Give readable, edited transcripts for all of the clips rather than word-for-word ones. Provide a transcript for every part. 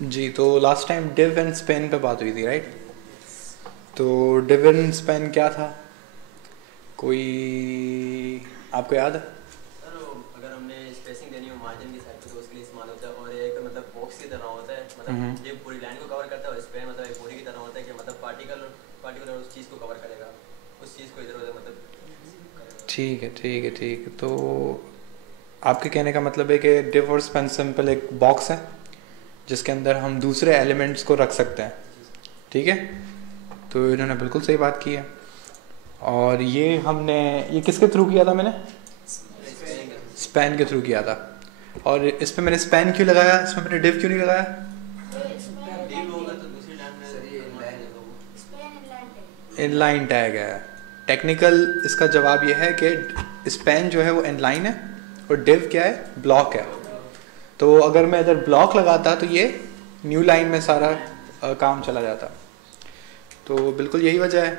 जी, तो last time div and Spain पे बात हुई थी, राइट? तो डिव एंड स्पेन क्या था? कोई आपको याद है? सर अगर हमने स्पेसिंग देनी हो मार्जिन की साइड पे तो उसके लिए इस्तेमाल होता है, और एक मतलब बॉक्स की तरह होता है, मतलब ये पूरी लाइन को कवर करता है, और स्पेन मतलब एक बॉडी की तरह होता है कि मतलब पार्टिकल उस चीज़ को कवर करेगा, उस चीज़ को इधर उधर मतलब करेगा। ठीक है, ठीक है, ठीक है। तो आपके कहने का मतलब है कि डिव और स्पेन सिंपल एक बॉक्स है जिसके अंदर हम दूसरे एलिमेंट्स को रख सकते हैं, जी सर। ठीक है? तो इन्होंने बिल्कुल सही बात की है। और ये हमने ये किसके थ्रू किया था? मैंने स्पेनिंग है। स्पेन के थ्रू किया था। और इस पे मैंने स्पेन क्यों लगाया, इसमें मैंने डिव क्यों नहीं लगाया? डीप होगा तो दूसरी लाइन में सर ये लाइन है तो इनलाइन टैग है। टेक्निकल इसका जवाब ये है कि स्पेन जो है वो इनलाइन है और डिव क्या है? ब्लॉक है। तो अगर मैं इधर ब्लॉक लगाता तो ये न्यू लाइन में सारा काम चला जाता। तो बिल्कुल यही वजह है।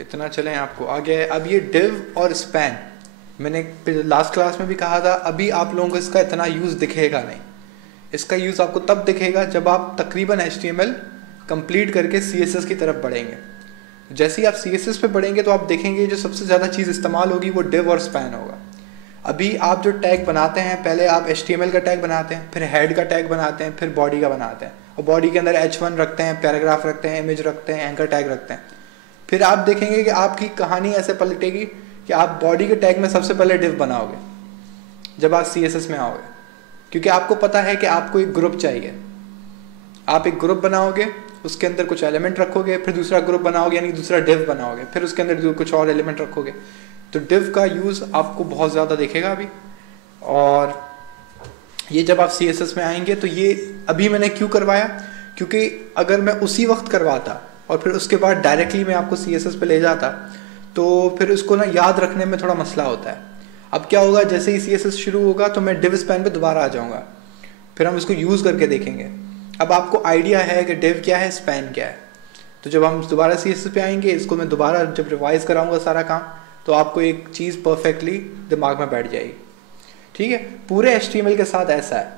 इतना चलें आपको आगे। अब ये डिव और स्पैन मैंने लास्ट क्लास में भी कहा था, अभी आप लोगों को इसका इतना यूज़ दिखेगा नहीं। इसका यूज़ आपको तब दिखेगा जब आप तकरीबन HTML कंप्लीट करके CSS की तरफ बढ़ेंगे। जैसे ही आप CSS पे बढ़ेंगे तो आप देखेंगे जो सबसे ज़्यादा चीज़ इस्तेमाल होगी वो डिव और स्पैन होगा। अभी आप जो टैग बनाते हैं, पहले आप HTML का टैग बनाते हैं, फिर हेड का टैग बनाते हैं, फिर बॉडी का बनाते हैं, और बॉडी के अंदर H1 रखते हैं, पैराग्राफ रखते हैं, इमेज रखते हैं, एंकर टैग रखते हैं। फिर आप देखेंगे कि आपकी कहानी ऐसे पलटेगी कि आप बॉडी के टैग में सबसे पहले डिव बनाओगे जब आप CSS में आओगे, क्योंकि आपको पता है कि आपको एक ग्रुप चाहिए। आप एक ग्रुप बनाओगे, उसके अंदर कुछ एलिमेंट रखोगे, फिर दूसरा ग्रुप बनाओगे यानी दूसरा डिव बनाओगे, फिर उसके अंदर कुछ और एलिमेंट रखोगे। तो डिव का यूज़ आपको बहुत ज़्यादा दिखेगा अभी। और ये जब आप CSS में आएंगे तो ये अभी मैंने क्यों करवाया, क्योंकि अगर मैं उसी वक्त करवाता और फिर उसके बाद डायरेक्टली मैं आपको CSS पे ले जाता तो फिर उसको ना याद रखने में थोड़ा मसला होता है। अब क्या होगा, जैसे ही CSS शुरू होगा तो मैं डिव स्पैन पे दोबारा आ जाऊँगा, फिर हम इसको यूज़ करके देखेंगे। अब आपको आइडिया है कि डिव क्या है, स्पैन क्या है। तो जब हम दोबारा CSS पे आएंगे, इसको मैं दोबारा जब रिवाइज कराऊंगा सारा काम, तो आपको एक चीज़ परफेक्टली दिमाग में बैठ जाएगी। ठीक है, पूरे HTML के साथ ऐसा है,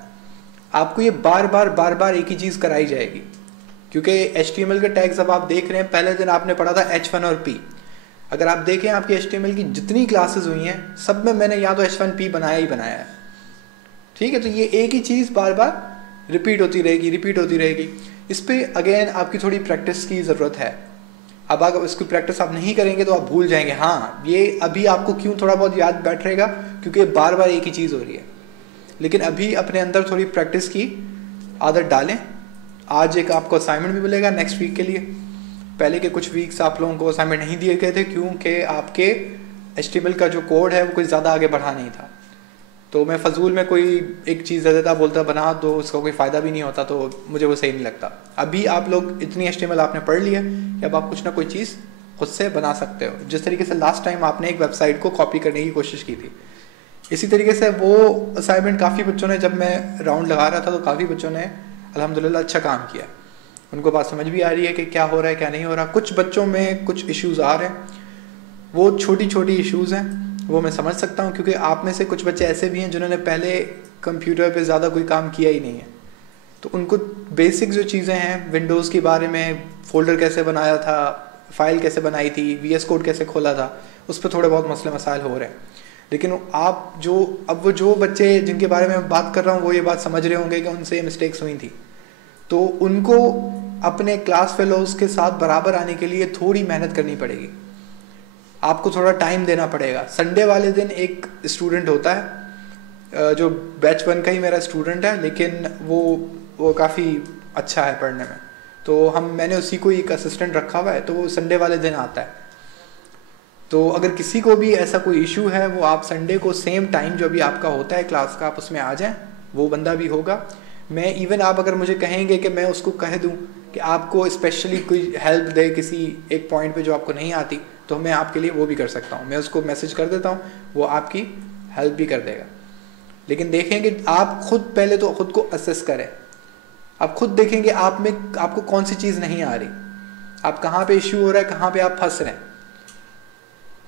आपको ये बार बार एक ही चीज़ कराई जाएगी। क्योंकि HTML के टैग्स अब आप देख रहे हैं, पहले दिन आपने पढ़ा था H1 और P। अगर आप देखें आपकी HTML की जितनी क्लासेस हुई हैं सब में मैंने या तो H1P बनाया ही बनाया है। ठीक है, तो ये एक ही चीज़ बार बार रिपीट होती रहेगी। इस पर अगेन आपकी थोड़ी प्रैक्टिस की ज़रूरत है। अब अगर इसकी प्रैक्टिस आप नहीं करेंगे तो आप भूल जाएंगे। हाँ, ये अभी आपको क्यों थोड़ा बहुत याद बैठ रहेगा, क्योंकि बार बार एक ही चीज़ हो रही है। लेकिन अभी अपने अंदर थोड़ी प्रैक्टिस की आदत डालें। आज एक आपको असाइनमेंट भी मिलेगा नेक्स्ट वीक के लिए। पहले के कुछ वीक्स आप लोगों को असाइनमेंट नहीं दिए गए थे क्योंकि आपके HTML का जो कोड है वो कुछ ज़्यादा आगे बढ़ा नहीं था। तो मैं फजूल में कोई एक चीज़ दे देता, बोलता बना दो, उसका कोई फ़ायदा भी नहीं होता, तो मुझे वो सही नहीं लगता। अभी आप लोग इतनी HTML आपने पढ़ लिया कि अब आप कुछ ना कोई चीज़ खुद से बना सकते हो। जिस तरीके से लास्ट टाइम आपने एक वेबसाइट को कॉपी करने की कोशिश की थी, इसी तरीके से वो असाइनमेंट काफ़ी बच्चों ने, जब मैं राउंड लगा रहा था तो काफ़ी बच्चों ने अल्हम्दुलिल्लाह अच्छा काम किया। उनको बात समझ भी आ रही है कि क्या हो रहा है क्या नहीं हो रहा। कुछ बच्चों में कुछ इश्यूज़ आ रहे हैं, वो छोटी छोटी इश्यूज़ हैं, वो मैं समझ सकता हूँ, क्योंकि आप में से कुछ बच्चे ऐसे भी हैं जिन्होंने पहले कंप्यूटर पे ज़्यादा कोई काम किया ही नहीं है। तो उनको बेसिक जो चीज़ें हैं विंडोज़ के बारे में, फ़ोल्डर कैसे बनाया था, फ़ाइल कैसे बनाई थी, VS कोड कैसे खोला था, उस पर थोड़े बहुत मसले मसाइल हो रहे हैं। लेकिन आप जो अब वो जो बच्चे जिनके बारे में बात कर रहा हूँ वो ये बात समझ रहे होंगे कि उनसे ये मिस्टेक्स हुई थी, तो उनको अपने क्लास फेलोज़ के साथ बराबर आने के लिए थोड़ी मेहनत करनी पड़ेगी। आपको थोड़ा टाइम देना पड़ेगा। संडे वाले दिन एक स्टूडेंट होता है जो बैच 1 का ही मेरा स्टूडेंट है, लेकिन वो काफ़ी अच्छा है पढ़ने में, तो मैंने उसी को एक असिस्टेंट रखा हुआ है, तो वो संडे वाले दिन आता है। तो अगर किसी को भी ऐसा कोई इशू है, वो आप संडे को सेम टाइम जो भी आपका होता है क्लास का, आप उसमें आ जाएं, वो बंदा भी होगा। मैं इवन आप अगर मुझे कहेंगे कि मैं उसको कह दूं कि आपको स्पेशली कोई हेल्प दे किसी एक पॉइंट पे जो आपको नहीं आती, तो मैं आपके लिए वो भी कर सकता हूँ। मैं उसको मैसेज कर देता हूँ, वो आपकी हेल्प भी कर देगा। लेकिन देखें कि आप खुद पहले तो खुद को असेस करें। आप खुद देखेंगे आप में आपको कौन सी चीज़ नहीं आ रही, आप कहाँ पे इश्यू हो रहा है, कहाँ पे आप फंस रहे हैं।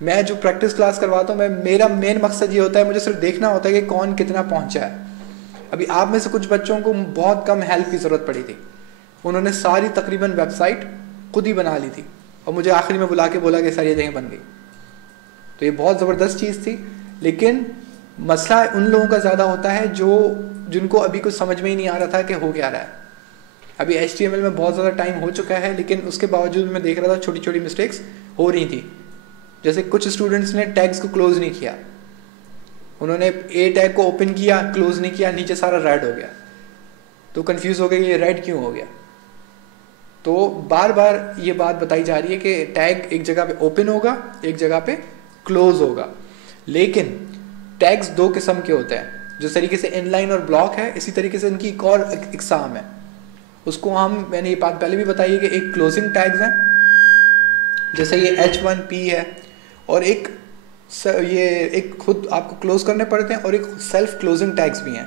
मैं जो प्रैक्टिस क्लास करवाता हूँ, मेरा मेन मकसद ये होता है, मुझे सिर्फ देखना होता है कि कौन कितना पहुँचा है। अभी आप में से कुछ बच्चों को बहुत कम हेल्प की ज़रूरत पड़ी थी, उन्होंने सारी तकरीबन वेबसाइट खुद ही बना ली थी और मुझे आखिरी में बुला के बोला कि सर ये जगह बन गई। तो ये बहुत ज़बरदस्त चीज़ थी। लेकिन मसला उन लोगों का ज़्यादा होता है जिनको अभी कुछ समझ में ही नहीं आ रहा था कि हो क्या रहा है। अभी HTML में बहुत ज़्यादा टाइम हो चुका है, लेकिन उसके बावजूद मैं देख रहा था छोटी छोटी मिस्टेक्स हो रही थी। जैसे कुछ स्टूडेंट्स ने टैग्स को क्लोज नहीं किया, उन्होंने ए टैग को ओपन किया, क्लोज नहीं किया, नीचे सारा रेड हो गया, तो कंफ्यूज हो गए ये रेड क्यों हो गया। तो बार बार ये बात बताई जा रही है कि टैग एक जगह पे ओपन होगा, एक जगह पे क्लोज होगा। लेकिन टैग्स दो किस्म के होते हैं, जिस तरीके से इनलाइन और ब्लॉक है, इसी तरीके से इनकी एक और इकसाम है। उसको मैंने ये बात पहले भी बताई है कि एक क्लोजिंग टैग्स हैं, जैसे ये H1P है, और ये एक खुद आपको क्लोज करने पड़ते हैं, और एक सेल्फ क्लोजिंग टैग्स भी हैं।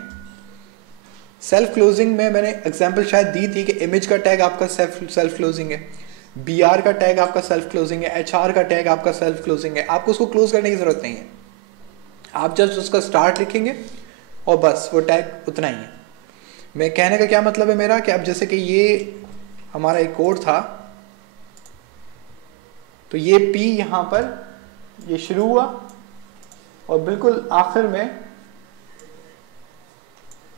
सेल्फ क्लोजिंग में मैंने एग्जांपल शायद दी थी कि इमेज का टैग आपका सेल्फ क्लोजिंग है, BR का टैग आपका सेल्फ क्लोजिंग है, HR का टैग आपका सेल्फ क्लोजिंग है। आपको उसको क्लोज करने की ज़रूरत नहीं है, आप जस्ट उसका स्टार्ट लिखेंगे और बस वो टैग उतना ही है। मैं कहने का क्या मतलब है मेरा कि अब जैसे कि ये हमारा एक कोड था, तो ये P यहाँ पर ये शुरू हुआ और बिल्कुल आखिर में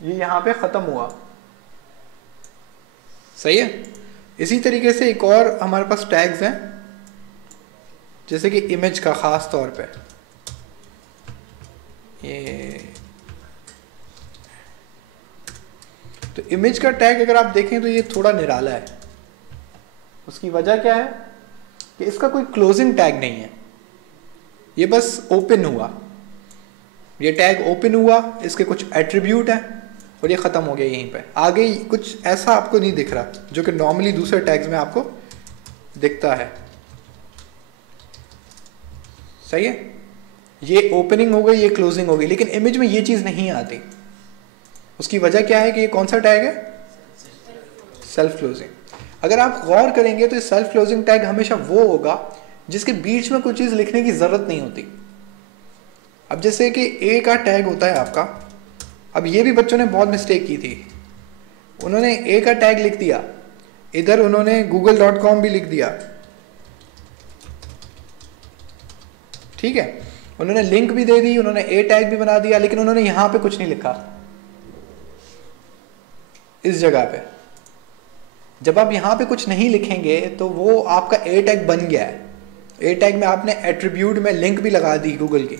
ये यहाँ पे ख़त्म हुआ, सही है। इसी तरीके से एक और हमारे पास टैग्स हैं, जैसे कि इमेज का ख़ास तौर पे ये, तो इमेज का टैग अगर आप देखें तो ये थोड़ा निराला है। उसकी वजह क्या है कि इसका कोई क्लोजिंग टैग नहीं है, ये बस ओपन हुआ, ये टैग ओपन हुआ, इसके कुछ एट्रीब्यूट हैं और ये ख़त्म हो गया यहीं पे। आगे कुछ ऐसा आपको नहीं दिख रहा जो कि नॉर्मली दूसरे टैग्स में आपको दिखता है, सही है। ये ओपनिंग हो गई, ये क्लोजिंग हो गई, लेकिन इमेज में ये चीज़ नहीं आती। उसकी वजह क्या है कि ये कौन सा टैग है, सेल्फ क्लोजिंग। अगर आप गौर करेंगे तो ये सेल्फ क्लोजिंग टैग हमेशा वो होगा जिसके बीच में कुछ चीज़ लिखने की ज़रूरत नहीं होती। अब जैसे कि ए का टैग होता है आपका, अब ये भी बच्चों ने बहुत मिस्टेक की थी, उन्होंने ए का टैग लिख दिया, इधर उन्होंने google.com भी लिख दिया, ठीक है, उन्होंने लिंक भी दे दी, उन्होंने ए टैग भी बना दिया, लेकिन उन्होंने यहां पे कुछ नहीं लिखा इस जगह पे। जब आप यहां पे कुछ नहीं लिखेंगे तो वो आपका ए टैग बन गया है। ए टैग में आपने एट्रीब्यूट में लिंक भी लगा दी गूगल की,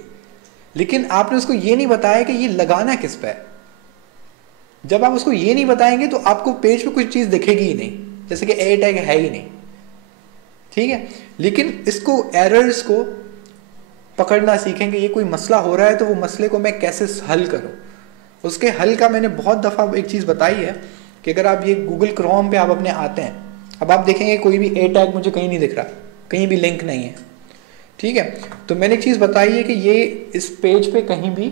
लेकिन आपने उसको ये नहीं बताया कि ये लगाना किस पे है। जब आप उसको ये नहीं बताएंगे तो आपको पेज पे कुछ चीज़ दिखेगी ही नहीं, जैसे कि ए टैग है ही नहीं, ठीक है। लेकिन इसको एरर्स को पकड़ना सीखेंगे, ये कोई मसला हो रहा है तो वो मसले को मैं कैसे हल करूं, उसके हल का मैंने बहुत दफ़ा एक चीज़ बताई है कि अगर आप ये गूगल क्रोम पे आप अपने आते हैं, अब आप देखेंगे कोई भी ए टैग मुझे कहीं नहीं दिख रहा, कहीं भी लिंक नहीं है, ठीक है। तो मैंने एक चीज़ बताई है कि ये इस पेज पे कहीं भी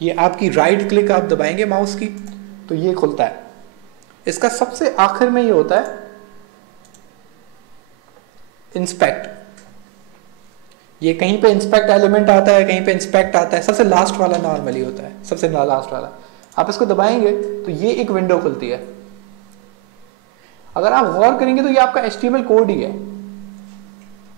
ये आपकी राइट क्लिक आप दबाएंगे माउस की तो ये खुलता है। इसका सबसे आखिर में ये होता है इंस्पेक्ट, ये कहीं पे इंस्पेक्ट एलिमेंट आता है, कहीं पे इंस्पेक्ट आता है, सबसे लास्ट वाला नॉर्मली होता है, सबसे लास्ट वाला। आप इसको दबाएंगे तो ये एक विंडो खुलती है। अगर आप गौर करेंगे तो ये आपका HTML कोड ही है,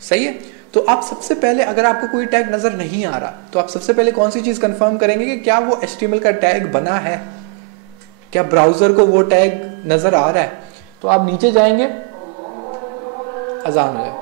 सही है। तो आप सबसे पहले, अगर आपको कोई टैग नजर नहीं आ रहा तो आप सबसे पहले कौन सी चीज कंफर्म करेंगे कि क्या वो HTML का टैग बना है, क्या ब्राउजर को वो टैग नजर आ रहा है। तो आप नीचे जाएंगे, अजान हो जाए।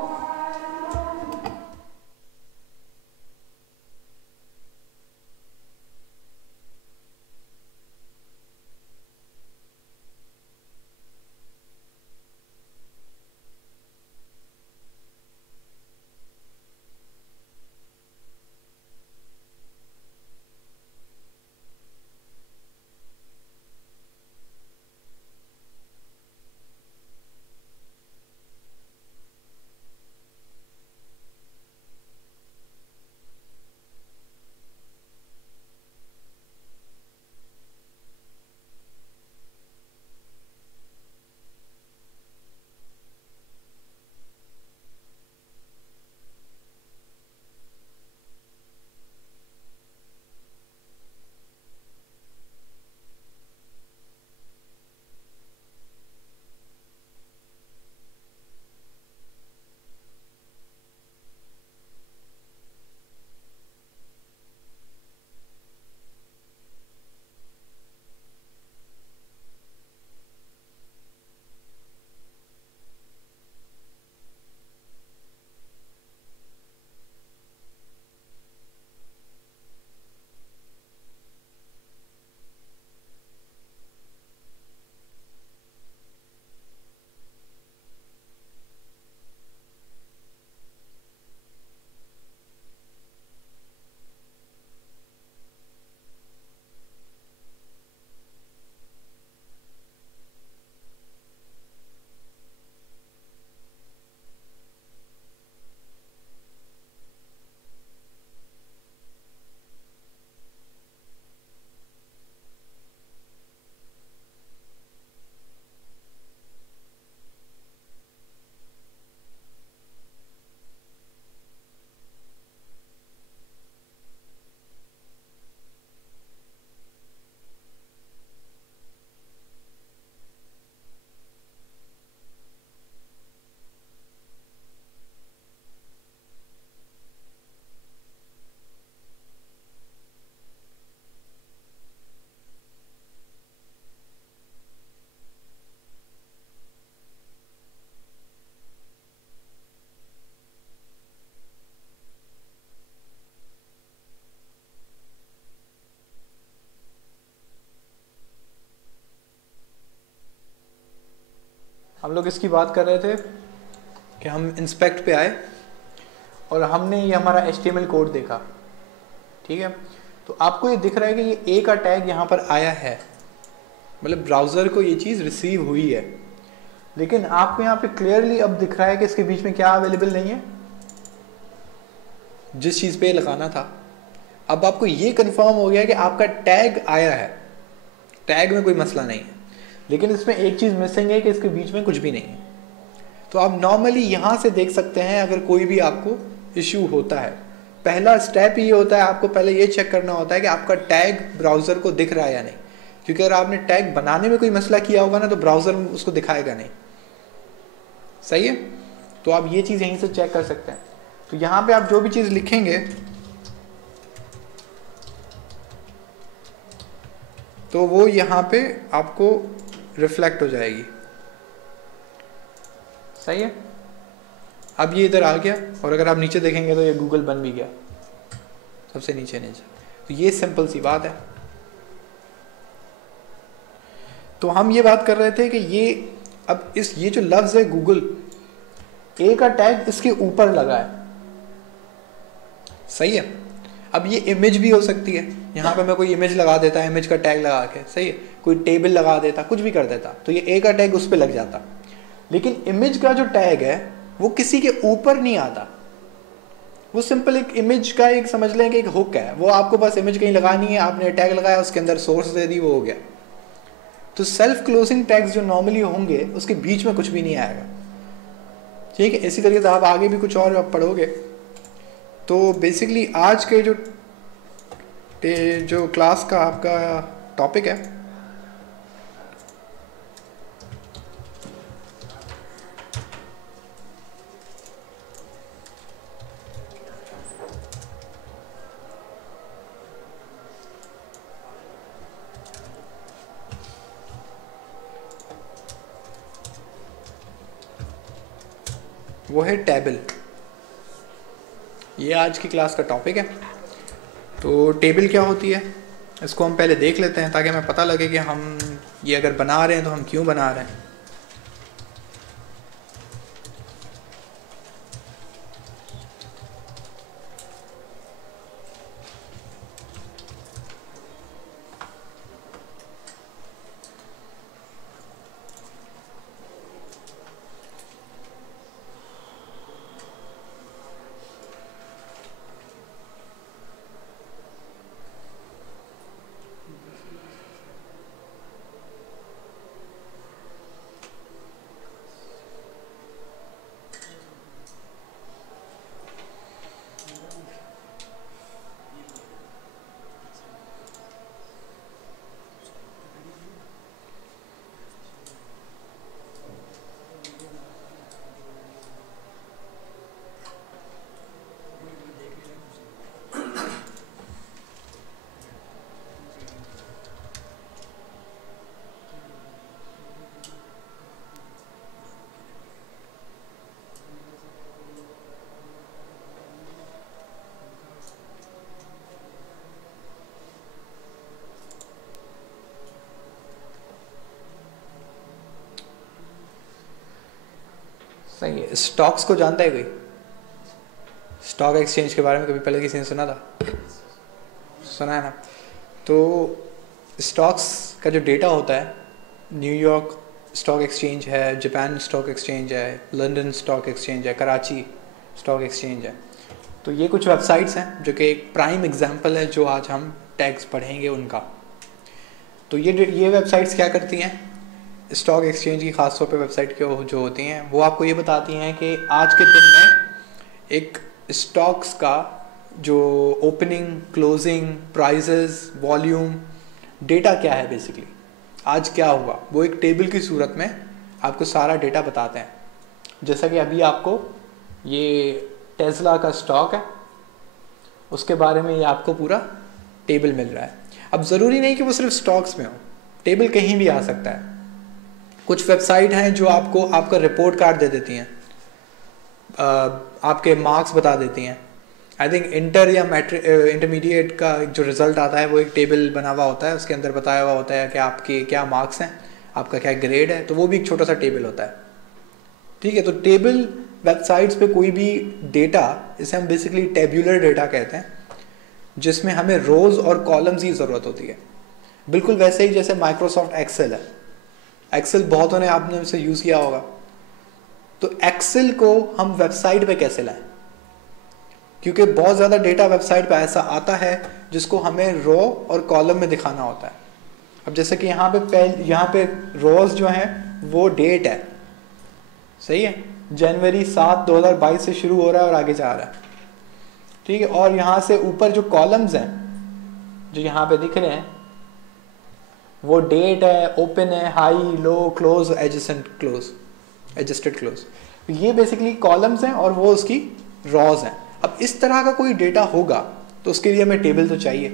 हम लोग इसकी बात कर रहे थे कि हम इंस्पेक्ट पे आए और हमने ये हमारा HTML कोड देखा, ठीक है। तो आपको ये दिख रहा है कि ये ए का टैग यहाँ पर आया है, मतलब ब्राउज़र को ये चीज़ रिसीव हुई है, लेकिन आपको यहाँ पे क्लियरली अब दिख रहा है कि इसके बीच में क्या अवेलेबल नहीं है, जिस चीज़ पे लगाना था। अब आपको ये कंफर्म हो गया कि आपका टैग आया है, टैग में कोई मसला नहीं है, लेकिन इसमें एक चीज़ मिसिंग है कि इसके बीच में कुछ भी नहीं है। तो आप नॉर्मली यहाँ से देख सकते हैं अगर कोई भी आपको इश्यू होता है, पहला स्टेप ये होता है, आपको पहले ये चेक करना होता है कि आपका टैग ब्राउज़र को दिख रहा है या नहीं, क्योंकि अगर आपने टैग बनाने में कोई मसला किया होगा ना तो ब्राउज़र उसको दिखाएगा नहीं। सही है, तो आप ये चीज़ यहीं से चेक कर सकते हैं। तो यहाँ पे आप जो भी चीज़ लिखेंगे तो वो यहाँ पे आपको रिफ्लेक्ट हो जाएगी। सही है, अब ये इधर आ गया और अगर आप नीचे देखेंगे तो ये गूगल बन भी गया सबसे नीचे नीचे। तो ये सिंपल सी बात है। तो हम ये बात कर रहे थे कि ये अब ये जो लफ्ज़ है गूगल, ए का टैग इसके ऊपर लगा है। सही है, अब ये इमेज भी हो सकती है, यहाँ पे मैं कोई इमेज लगा देता, इमेज का टैग लगा के, सही है, कोई टेबल लगा देता, कुछ भी कर देता, तो ये ए का टैग उस पर लग जाता। लेकिन इमेज का जो टैग है वो किसी के ऊपर नहीं आता, वो सिंपल एक इमेज का एक समझ लें कि एक हुक है, वो आपको बस इमेज कहीं लगानी है, आपने टैग लगाया, उसके अंदर सोर्स दे दी, वो हो गया। तो सेल्फ क्लोजिंग टैग्स जो नॉर्मली होंगे उसके बीच में कुछ भी नहीं आएगा, ठीक है। इसी तरीके से आप आगे भी कुछ और पढ़ोगे। तो बेसिकली आज के जो क्लास का आपका टॉपिक है वो है टेबल। ये आज की क्लास का टॉपिक है। तो टेबल क्या होती है इसको हम पहले देख लेते हैं ताकि हमें पता लगे कि हम ये अगर बना रहे हैं तो हम क्यों बना रहे हैं। सही है। स्टॉक्स को जानता है कोई? स्टॉक एक्सचेंज के बारे में कभी पहले किसी ने सुना था? सुना है ना। तो स्टॉक्स का जो डेटा होता है, न्यूयॉर्क स्टॉक एक्सचेंज है, जापान स्टॉक एक्सचेंज है, लंदन स्टॉक एक्सचेंज है, कराची स्टॉक एक्सचेंज है। तो ये कुछ वेबसाइट्स हैं जो कि एक प्राइम एग्जांपल है जो आज हम टैग्स पढ़ेंगे उनका। तो ये वेबसाइट्स क्या करती हैं, स्टॉक एक्सचेंज की ख़ास तौर पे वेबसाइट जो होती हैं वो आपको ये बताती हैं कि आज के दिन में एक स्टॉक्स का जो opening, closing, prices, volume, data क्या है, बेसिकली आज क्या हुआ, वो एक टेबल की सूरत में आपको सारा डेटा बताते हैं। जैसा कि अभी आपको ये टेस्ला का स्टॉक है, उसके बारे में ये आपको पूरा टेबल मिल रहा है। अब ज़रूरी नहीं कि वो सिर्फ स्टॉक्स में हो, टेबल कहीं भी आ सकता है। कुछ वेबसाइट हैं जो आपको आपका रिपोर्ट कार्ड दे देती हैं, आपके मार्क्स बता देती हैं। आई थिंक इंटर या इंटरमीडिएट का जो रिज़ल्ट आता है वो एक टेबल बना हुआ होता है, उसके अंदर बताया हुआ होता है कि आपके क्या मार्क्स हैं, आपका क्या ग्रेड है, तो वो भी एक छोटा सा टेबल होता है। ठीक है, तो टेबल वेबसाइट्स पे कोई भी डेटा, इसे हम बेसिकली टेब्यूलर डेटा कहते हैं, जिसमें हमें रोज और कॉलम्स की ज़रूरत होती है। बिल्कुल वैसे ही जैसे माइक्रोसॉफ्ट एक्सेल है। एक्सेल बहुतों ने आपने उसे यूज़ किया होगा। तो एक्सेल को हम वेबसाइट पे कैसे लाएं? क्योंकि बहुत ज़्यादा डेटा वेबसाइट पे ऐसा आता है जिसको हमें रो और कॉलम में दिखाना होता है। अब जैसे कि यहाँ पे रोज जो हैं वो डेट है, सही है, जनवरी 7 2022 से शुरू हो रहा है और आगे जा रहा है, ठीक है। और यहाँ से ऊपर जो कॉलम्स हैं जो यहाँ पे दिख रहे हैं वो डेट है, ओपन है, हाई, लो, क्लोज, एडजस्टेड क्लोज। ये बेसिकली कॉलम्स हैं और वो उसकी रॉज हैं। अब इस तरह का कोई डेटा होगा तो उसके लिए हमें टेबल तो चाहिए।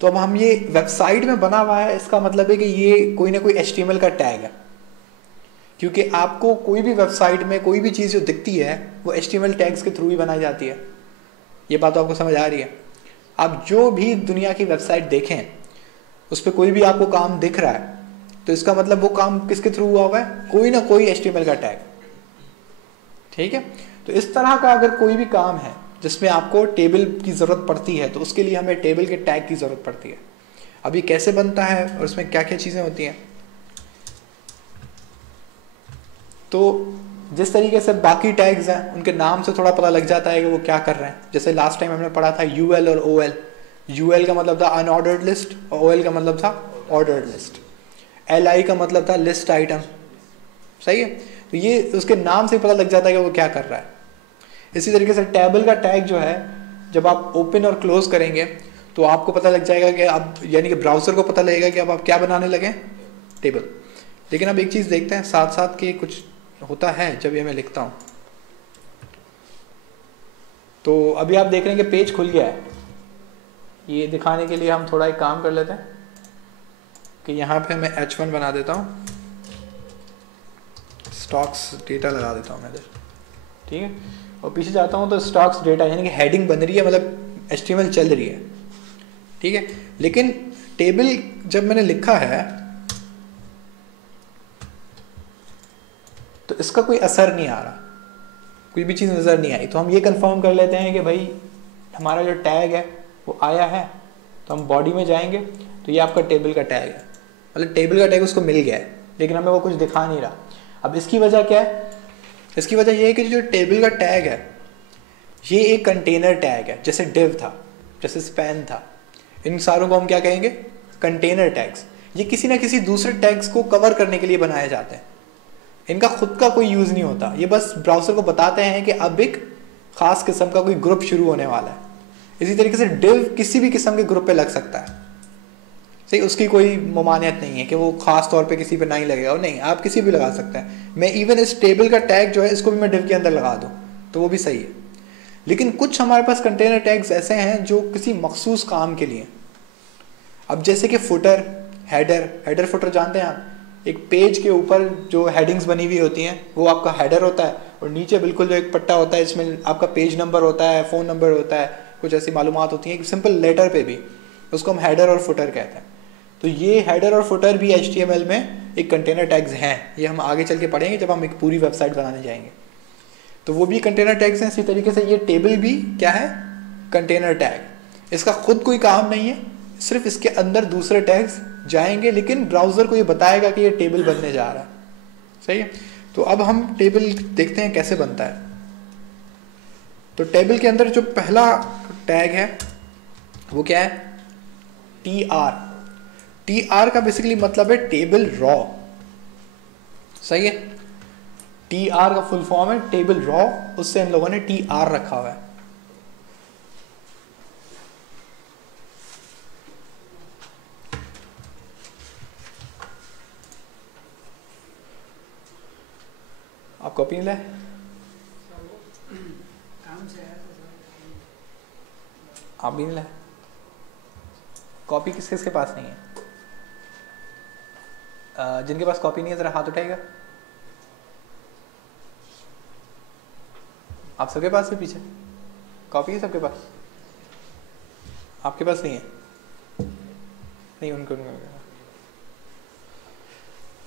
तो अब हम ये वेबसाइट में बना हुआ है, इसका मतलब है कि ये कोई ना कोई HTML का टैग है, क्योंकि आपको कोई भी वेबसाइट में कोई भी चीज़ जो दिखती है वो HTML टैग्स के थ्रू ही बनाई जाती है। ये बात तो आपको समझ आ रही है? आप जो भी दुनिया की वेबसाइट देखें उस पर कोई भी आपको काम दिख रहा है तो इसका मतलब वो काम किसके थ्रू हुआ हुआ है? कोई ना कोई HTML का टैग, ठीक है। तो इस तरह का अगर कोई भी काम है जिसमें आपको टेबल की ज़रूरत पड़ती है तो उसके लिए हमें टेबल के टैग की ज़रूरत पड़ती है। अब ये कैसे बनता है और उसमें क्या क्या चीज़ें होती हैं? तो जिस तरीके से बाकी टैग्स हैं उनके नाम से थोड़ा पता लग जाता है कि वो क्या कर रहे हैं। जैसे लास्ट टाइम हमने पढ़ा था UL और OL। UL का मतलब था अनऑर्डर्ड लिस्ट और OL का मतलब था ऑर्डर्ड लिस्ट। LI का मतलब था लिस्ट आइटम, सही है। तो ये उसके नाम से पता लग जाता है कि वो क्या कर रहा है। इसी तरीके से टेबल का टैग जो है जब आप ओपन और क्लोज करेंगे तो आपको पता लग जाएगा कि आप, यानी कि ब्राउज़र को पता लगेगा कि अब आप क्या बनाने लगे, टेबल। लेकिन अब एक चीज़ देखते हैं साथ साथ कि कुछ होता है जब ये मैं लिखता हूँ। तो अभी आप देख रहे हैं कि पेज खुल गया है। ये दिखाने के लिए हम थोड़ा एक काम कर लेते हैं कि यहाँ पे मैं H1 बना देता हूँ, स्टॉक्स डेटा लगा देता हूँ मैं इधर, ठीक है। और पीछे जाता हूँ तो स्टॉक्स डेटा, यानी कि हेडिंग बन रही है, मतलब HTML चल रही है, ठीक है। लेकिन टेबल जब मैंने लिखा है तो इसका कोई असर नहीं आ रहा, कोई भी चीज़ नज़र नहीं आई। तो हम ये कंफर्म कर लेते हैं कि भाई हमारा जो टैग है वो आया है। तो हम बॉडी में जाएंगे तो ये आपका टेबल का टैग है, मतलब टेबल का टैग उसको मिल गया है, लेकिन हमें वो कुछ दिखा नहीं रहा। अब इसकी वजह क्या है? इसकी वजह ये है कि जो टेबल का टैग है ये एक कंटेनर टैग है, जैसे div था, जैसे span था। इन सारों को हम क्या कहेंगे? Container tags. ये किसी ना किसी दूसरे टैग्स को कवर करने के लिए बनाए जाते हैं। इनका खुद का कोई यूज़ नहीं होता, ये बस ब्राउज़र को बताते हैं कि अब एक ख़ास किस्म का कोई ग्रुप शुरू होने वाला है। इसी तरीके से div किसी भी किस्म के ग्रुप पे लग सकता है, सही। उसकी कोई ममानियत नहीं है कि वो ख़ास तौर पे किसी पे नहीं लगेगा, और नहीं, आप किसी भी लगा सकते हैं। मैं इवन इस टेबल का टैग जो है इसको भी मैं div के अंदर लगा दूँ तो वो भी सही है। लेकिन कुछ हमारे पास कंटेनर टैग्स ऐसे हैं जो किसी मखसूस काम के लिए। अब जैसे कि फुटर, हेडर फुटर जानते हैं आप? एक पेज के ऊपर जो हेडिंग्स बनी हुई होती हैं वो आपका हेडर होता है, और नीचे बिल्कुल जो एक पट्टा होता है इसमें आपका पेज नंबर होता है, फ़ोन नंबर होता है, कुछ ऐसी मालूमात होती हैं। एक सिंपल लेटर पे भी उसको हम हेडर और फुटर कहते हैं। तो ये हेडर और फुटर भी HTML में एक कंटेनर टैग्स हैं। ये हम आगे चल के पढ़ेंगे जब हम एक पूरी वेबसाइट बनाने जाएंगे। तो वो भी कंटेनर टैग्स हैं। इसी तरीके से ये टेबल भी क्या है? Container tag. इसका खुद कोई काम नहीं है, सिर्फ इसके अंदर दूसरे टैग्स जाएंगे, लेकिन ब्राउज़र को ये बताएगा कि ये टेबल बनने जा रहा है, सही है। तो अब हम टेबल देखते हैं कैसे बनता है। तो टेबल के अंदर जो पहला टैग है वो क्या है? TR। TR का बेसिकली मतलब है टेबल रॉ, सही है। TR का फुल फॉर्म है टेबल रॉ, उससे इन लोगों ने TR रखा हुआ है। आप कॉपी नहीं लाए? आप भी नहीं लाए? कॉपी किस किस के पास नहीं है? जिनके पास कॉपी नहीं है जरा हाथ उठाएगा। आप सबके पास है? पीछे कॉपी है सबके पास? आपके पास नहीं है? नहीं, उनको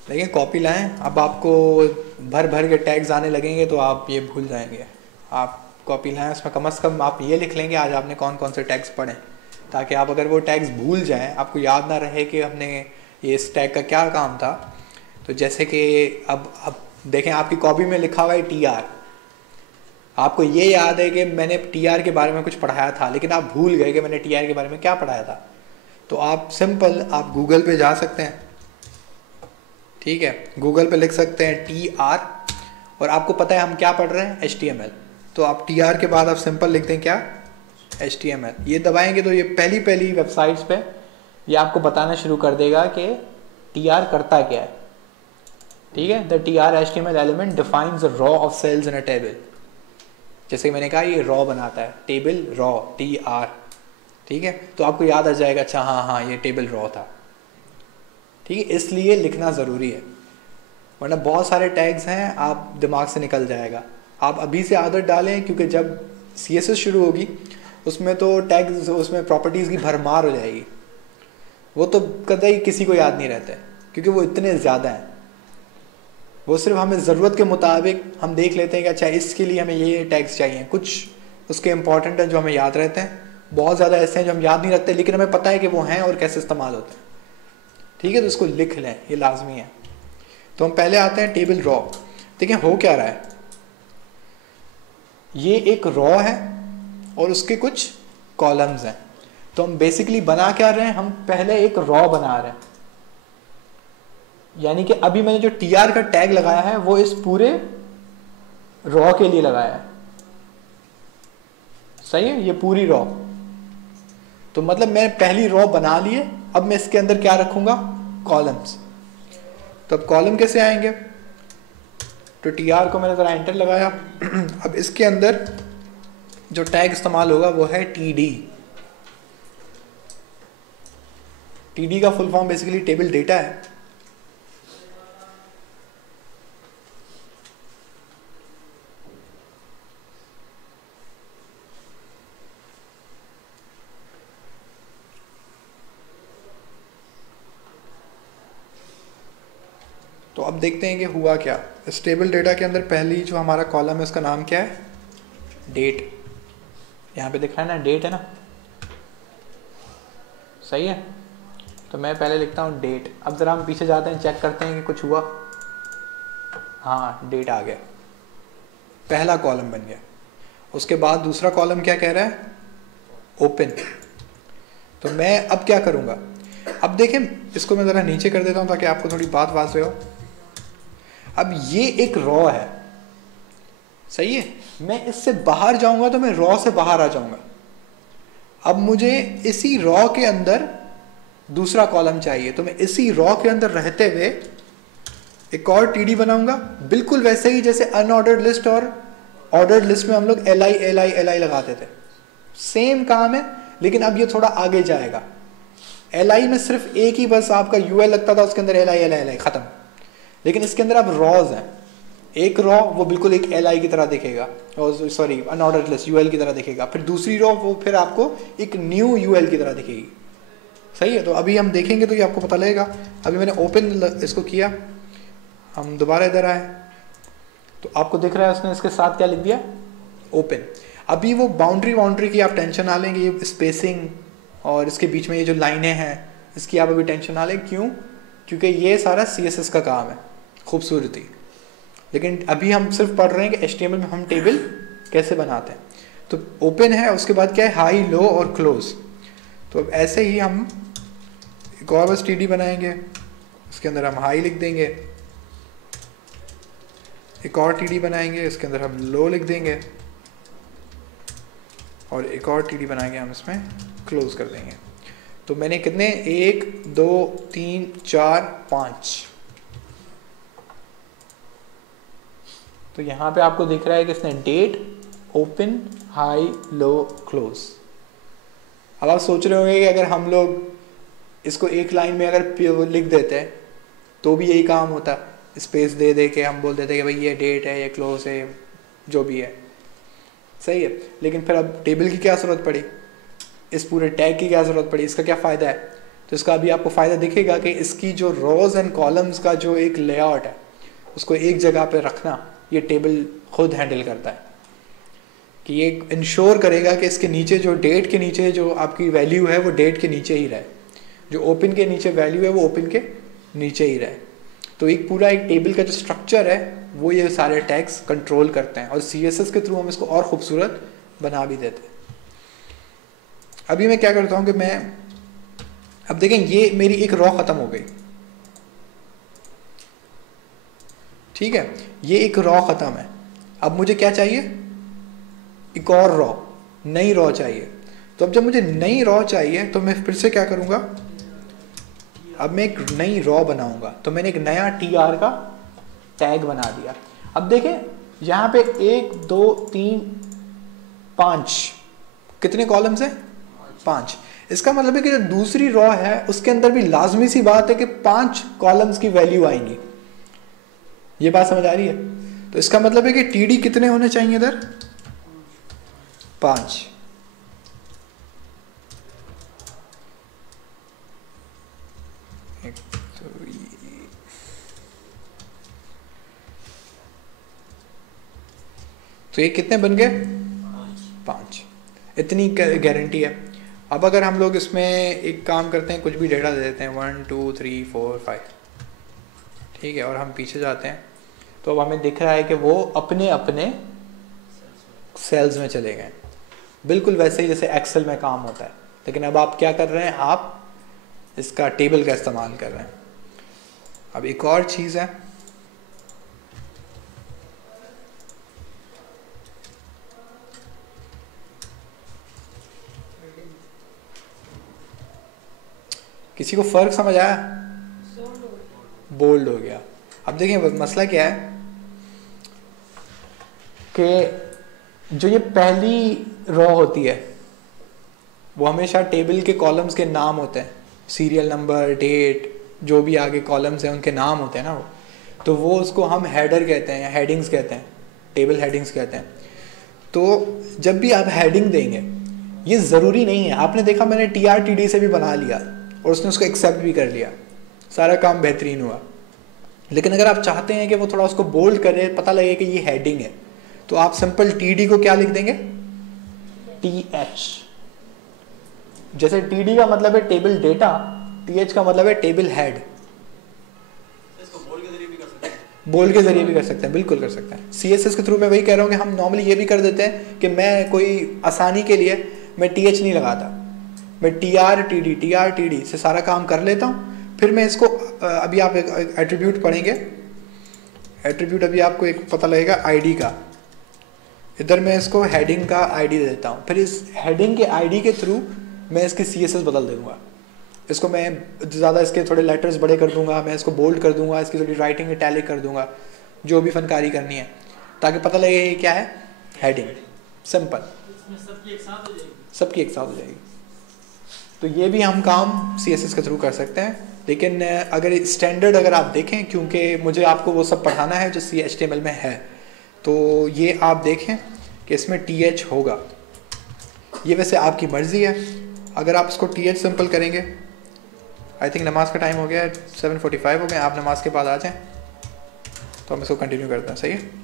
लेकिन कॉपी लाएं, अब आपको भर भर के टैग्स आने लगेंगे तो आप ये भूल जाएंगे। आप कॉपी लाएं, उसमें कम से कम आप ये लिख लेंगे आज आपने कौन कौन से टैग्स पढ़े, ताकि आप अगर वो टैग्स भूल जाएं, आपको याद ना रहे कि हमने ये इस टैग का क्या काम था। तो जैसे कि अब देखें आपकी कॉपी में लिखा हुआ है TR, आपको ये याद है कि मैंने TR के बारे में कुछ पढ़ाया था, लेकिन आप भूल गए कि मैंने TR के बारे में क्या पढ़ाया था। तो आप सिंपल आप गूगल पे जा सकते हैं, ठीक है, गूगल पे लिख सकते हैं TR, और आपको पता है हम क्या पढ़ रहे हैं, HTML। तो आप TR के बाद आप सिंपल लिखते हैं क्या, HTML। ये दबाएंगे तो ये पहली वेबसाइट्स पे ये आपको बताना शुरू कर देगा कि TR करता क्या है, ठीक है। The TR HTML element defines the row of cells in a table. जैसे मैंने कहा ये रॉ बनाता है, टेबल रॉ TR, ठीक है। तो आपको याद आ जाएगा, अच्छा हाँ ये टेबल रॉ था, ठीक है। इसलिए लिखना ज़रूरी है, वरना बहुत सारे टैग्स हैं आप दिमाग से निकल जाएगा। आप अभी से आदत डालें, क्योंकि जब CSS शुरू होगी उसमें तो टैग्स, उसमें प्रॉपर्टीज़ की भरमार हो जाएगी। वो तो कतई किसी को याद नहीं रहता है, क्योंकि वो इतने ज़्यादा हैं। वो सिर्फ हमें ज़रूरत के मुताबिक हम देख लेते हैं कि अच्छा इसके लिए हमें ये टैग्स चाहिए। कुछ उसके इंपॉर्टेंट हैं जो हमें याद रहते हैं, बहुत ज़्यादा ऐसे हैं जो हम याद नहीं रखते, लेकिन हमें पता है कि वो हैं और कैसे इस्तेमाल होते हैं, ठीक है। तो इसको लिख लें, ये लाजमी है। तो हम पहले आते हैं टेबल रॉ। देखिए हो क्या रहा है, ये एक रॉ है और उसके कुछ कॉलम्स हैं। तो हम बेसिकली बना क्या रहे हैं, हम पहले एक रॉ बना रहे हैं, यानी कि अभी मैंने जो TR का टैग लगाया है वो इस पूरे रॉ के लिए लगाया है, सही है, ये पूरी रॉ। तो मतलब मैं पहली रॉ बना लिए, अब मैं इसके अंदर क्या रखूंगा, कॉलम्स। तो अब कॉलम कैसे आएंगे, तो TR को मैंने ज़रा एंटर लगाया। अब इसके अंदर जो टैग इस्तेमाल होगा वो है TD। TD का full form basically table data है। तो अब देखते हैं कि हुआ क्या। इस टेबल डेटा के अंदर पहली जो हमारा कॉलम है उसका नाम क्या है, डेट। यहाँ पे दिख रहा है ना, डेट है ना, सही है। तो मैं पहले लिखता हूँ डेट। अब ज़रा हम पीछे जाते हैं, चेक करते हैं कि कुछ हुआ। हाँ डेट आ गया, पहला कॉलम बन गया। उसके बाद दूसरा कॉलम क्या कह रहा है, ओपन। तो मैं अब क्या करूँगा, अब देखें इसको मैं ज़रा नीचे कर देता हूँ ताकि आपको थोड़ी बात वाज़ेह हो। अब ये एक रॉ है, सही है, मैं इससे बाहर जाऊंगा तो मैं रॉ से बाहर आ जाऊंगा। अब मुझे इसी रॉ के अंदर दूसरा कॉलम चाहिए, तो मैं इसी रॉ के अंदर रहते हुए एक और TD बनाऊंगा, बिल्कुल वैसे ही जैसे अनऑर्डर्ड लिस्ट और ऑर्डर्ड लिस्ट में हम लोग LI लगाते थे। सेम काम है, लेकिन अब ये थोड़ा आगे जाएगा। LI में सिर्फ एक ही बस आपका UL लगता था, उसके अंदर LI खत्म। लेकिन इसके अंदर अब रॉज हैं, एक रॉ वो बिल्कुल एक LI की तरह दिखेगा, और सॉरी अनऑर्डर्ड लिस्ट UL की तरह दिखेगा। फिर दूसरी रॉ वो फिर आपको एक न्यू UL की तरह दिखेगी, सही है। तो अभी हम देखेंगे तो ये आपको पता लगेगा। अभी मैंने ओपन इसको किया, हम दोबारा इधर आए तो आपको दिख रहा है उसने इसके साथ क्या लिख दिया, ओपन। अभी वो बाउंड्री की आप टेंशन ना लेंगे, ये स्पेसिंग और इसके बीच में ये जो लाइनें हैं इसकी आप अभी टेंशन ना लें। क्यों, क्योंकि ये सारा CSS का काम है, खूबसूरती। लेकिन अभी हम सिर्फ पढ़ रहे हैं कि HTML में हम टेबल कैसे बनाते हैं। तो ओपन है, उसके बाद क्या है, हाई लो और क्लोज। तो अब ऐसे ही हम एक और बस TD बनाएंगे, इसके अंदर हम हाई लिख देंगे, एक और TD बनाएंगे, इसके अंदर हम लो लिख देंगे, और एक और TD बनाएंगे, हम इसमें क्लोज कर देंगे। तो मैंने कितने, 1 2 3 4 5। तो यहाँ पे आपको दिख रहा है कि इसने डेट, ओपन, हाई, लो, क्लोज। अब आप सोच रहे होंगे कि अगर हम लोग इसको एक लाइन में अगर लिख देते हैं तो भी यही काम होता, स्पेस दे दे के हम बोल देते कि भाई ये डेट है, ये क्लोज है, जो भी है, सही है। लेकिन फिर अब टेबल की क्या ज़रूरत पड़ी, इस पूरे टैग की क्या ज़रूरत पड़ी, इसका क्या फ़ायदा है। तो इसका अभी आपको फ़ायदा दिखेगा कि इसकी जो रोज़ एंड कॉलम्स का जो एक लेआउट है उसको एक जगह पे रखना ये टेबल खुद हैंडल करता है, कि ये इंश्योर करेगा कि इसके नीचे जो डेट के नीचे जो आपकी वैल्यू है वो डेट के नीचे ही रहे, जो ओपन के नीचे वैल्यू है वो ओपन के नीचे ही रहे। तो एक पूरा एक टेबल का जो स्ट्रक्चर है वो ये सारे टैग्स कंट्रोल करते हैं, और CSS के थ्रू हम इसको और खूबसूरत बना भी देते हैं। अभी मैं क्या करता हूँ कि मैं अब देखें ये मेरी एक रॉ ख़त्म हो गई, ठीक है, ये एक रॉ ख़त्म है। अब मुझे क्या चाहिए, एक और रॉ, नई रॉ चाहिए। तो अब जब मुझे नई रॉ चाहिए तो मैं फिर से क्या करूँगा, अब मैं एक नई रॉ बनाऊंगा। तो मैंने एक नया TR का टैग बना दिया। अब देखें यहाँ पे 1 2 3 5 कितने कॉलम्स हैं, 5। इसका मतलब है कि जो दूसरी रॉ है उसके अंदर भी लाजमी सी बात है कि 5 कॉलम्स की वैल्यू आएंगी। ये बात समझ आ रही है? तो इसका मतलब है कि TD कितने होने चाहिए इधर, 5। तो ये कितने बन गए, 5। इतनी गारंटी है। अब अगर हम लोग इसमें एक काम करते हैं, कुछ भी डेटा दे देते हैं 1 2 3 4 5, ठीक है, और हम पीछे जाते हैं तो अब हमें दिख रहा है कि वो अपने अपने सेल्स में चले गए, बिल्कुल वैसे ही जैसे एक्सेल में काम होता है। लेकिन अब आप क्या कर रहे हैं, आप इसका टेबल का इस्तेमाल कर रहे हैं। अब एक और चीज़ है, किसी को फर्क समझ आया, बोल्ड हो गया। अब देखिए मसला क्या है कि जो ये पहली रॉ होती है वो हमेशा टेबल के कॉलम्स के नाम होते हैं, सीरियल नंबर, डेट, जो भी आगे कॉलम्स हैं उनके नाम होते हैं ना वो, तो वो उसको हम हेडर कहते हैं या हेडिंग्स कहते हैं, टेबल हेडिंग्स कहते हैं। तो जब भी आप हेडिंग देंगे, ये ज़रूरी नहीं है, आपने देखा मैंने TRTD से भी बना लिया और उसने उसको एक्सेप्ट भी कर लिया, सारा काम बेहतरीन हुआ। लेकिन अगर आप चाहते हैं कि वो थोड़ा उसको बोल्ड करे, पता लगे कि ये हेडिंग है, तो आप सिंपल TD को क्या लिख देंगे, TH। जैसे TD का मतलब है टेबल डेटा, TH का मतलब है टेबल हेड। इसको बोल्ड के जरिए भी कर सकते हैं, बोल्ड के जरिए भी कर सकते हैं, बिल्कुल कर सकते हैं। CSS के थ्रू मैं वही कह रहा हूँ कि हम नॉर्मली ये भी कर देते हैं कि मैं कोई आसानी के लिए मैं TH नहीं लगाता, मैं TRTD से सारा काम कर लेता हूँ। फिर मैं इसको अभी आप एक एट्रीब्यूट पढ़ेंगे, एट्रीब्यूट अभी आपको एक पता लगेगा ID का, इधर मैं इसको हेडिंग का ID दे देता हूँ। फिर इस हेडिंग के ID के थ्रू मैं इसकी CSS बदल दूंगा, इसको मैं ज़्यादा इसके थोड़े लेटर्स बड़े कर दूंगा, मैं इसको बोल्ड कर दूंगा, इसकी थोड़ी राइटिंग इटैलिक कर दूंगा, जो भी फनकारी करनी है, ताकि पता लगे ये क्या है, हेडिंग। सिंपल, सबकी एक साथ हो जाएगी। तो ये भी हम काम CSS के थ्रू कर सकते हैं। लेकिन अगर स्टैंडर्ड अगर आप देखें, क्योंकि मुझे आपको वो सब पढ़ाना है जो HTML में है, तो ये आप देखें कि इसमें TH होगा। ये वैसे आपकी मर्ज़ी है, अगर आप इसको TH सिंपल करेंगे। आई थिंक नमाज का टाइम हो गया है, 7:45 हो गए, आप नमाज के बाद आ जाएं तो हम इसको कंटिन्यू करते हैं, सही है।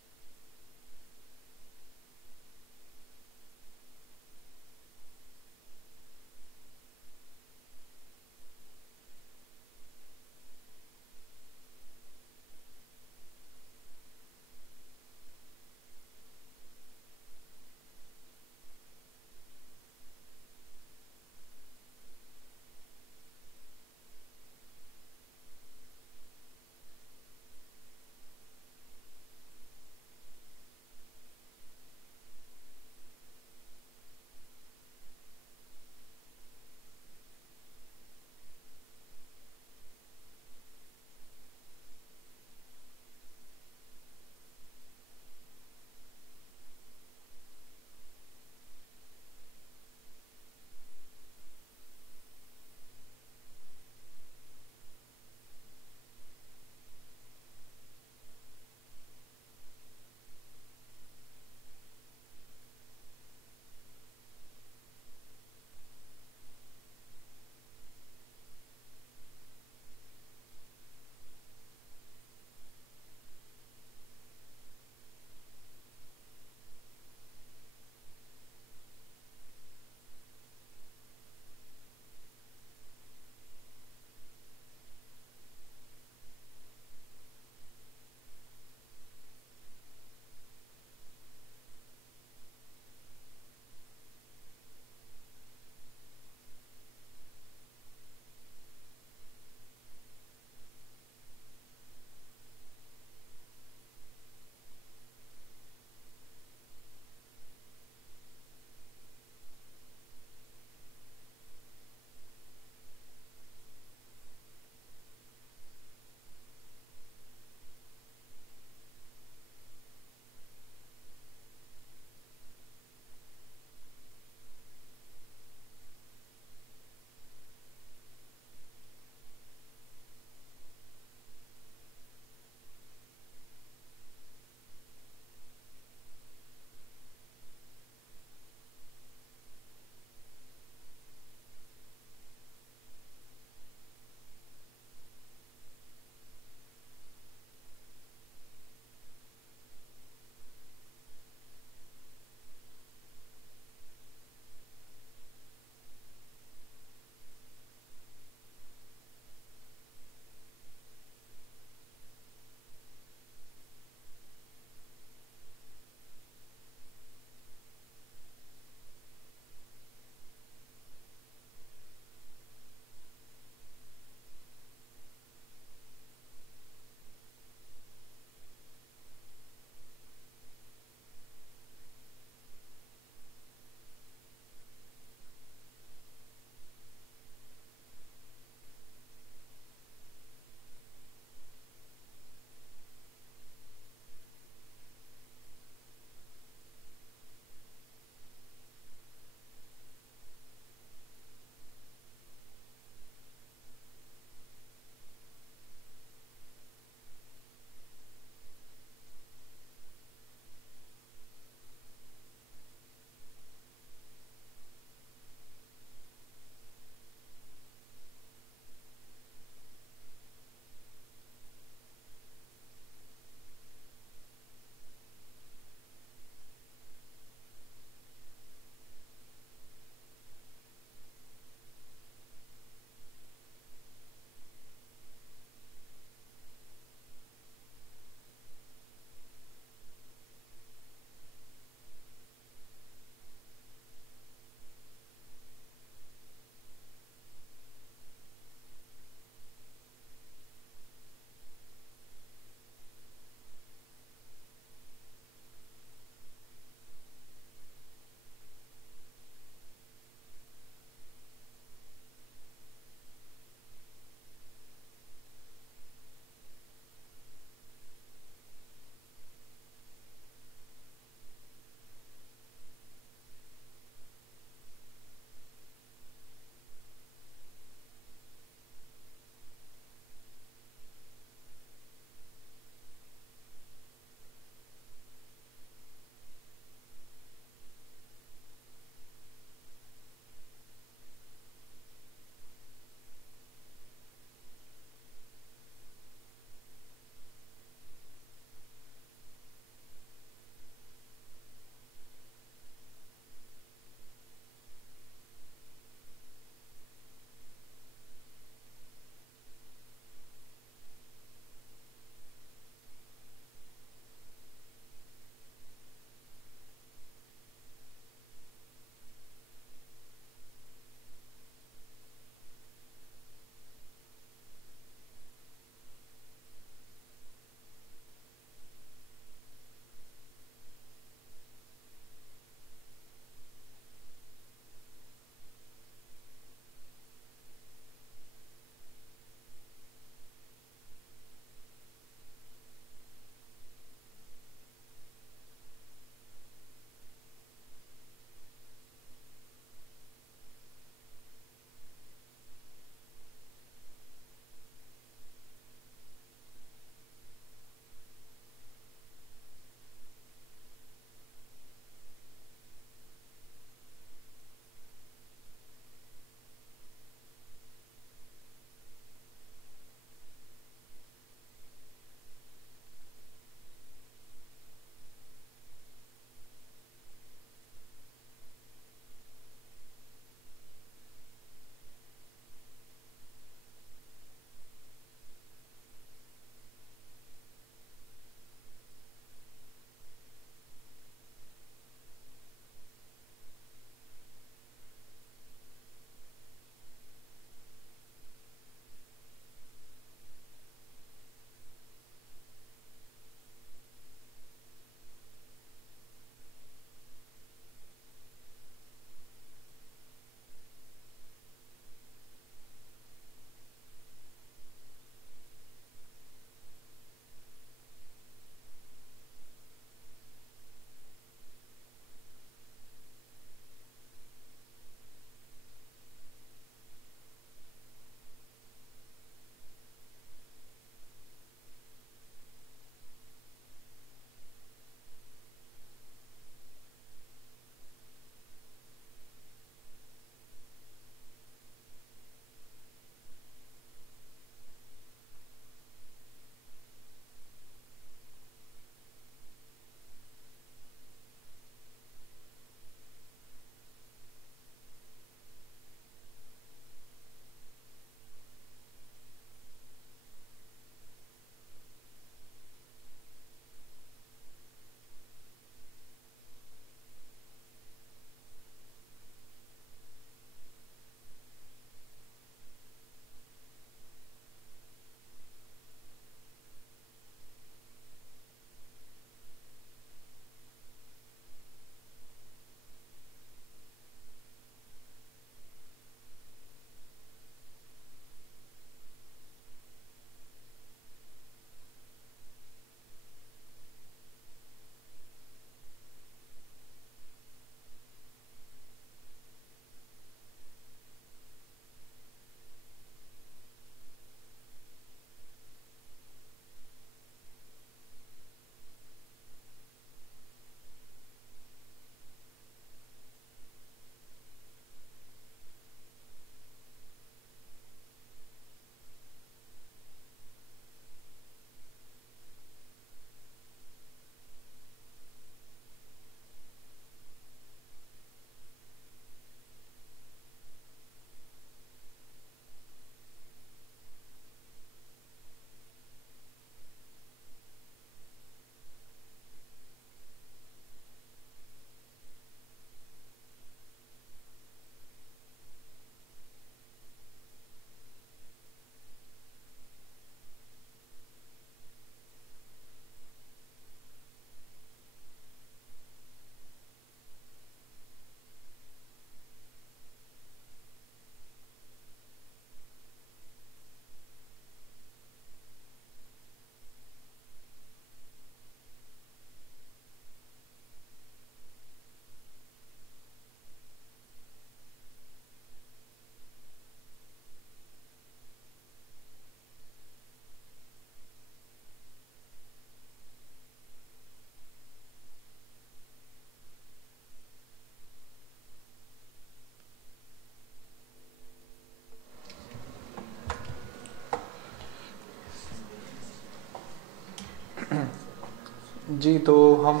जी, तो हम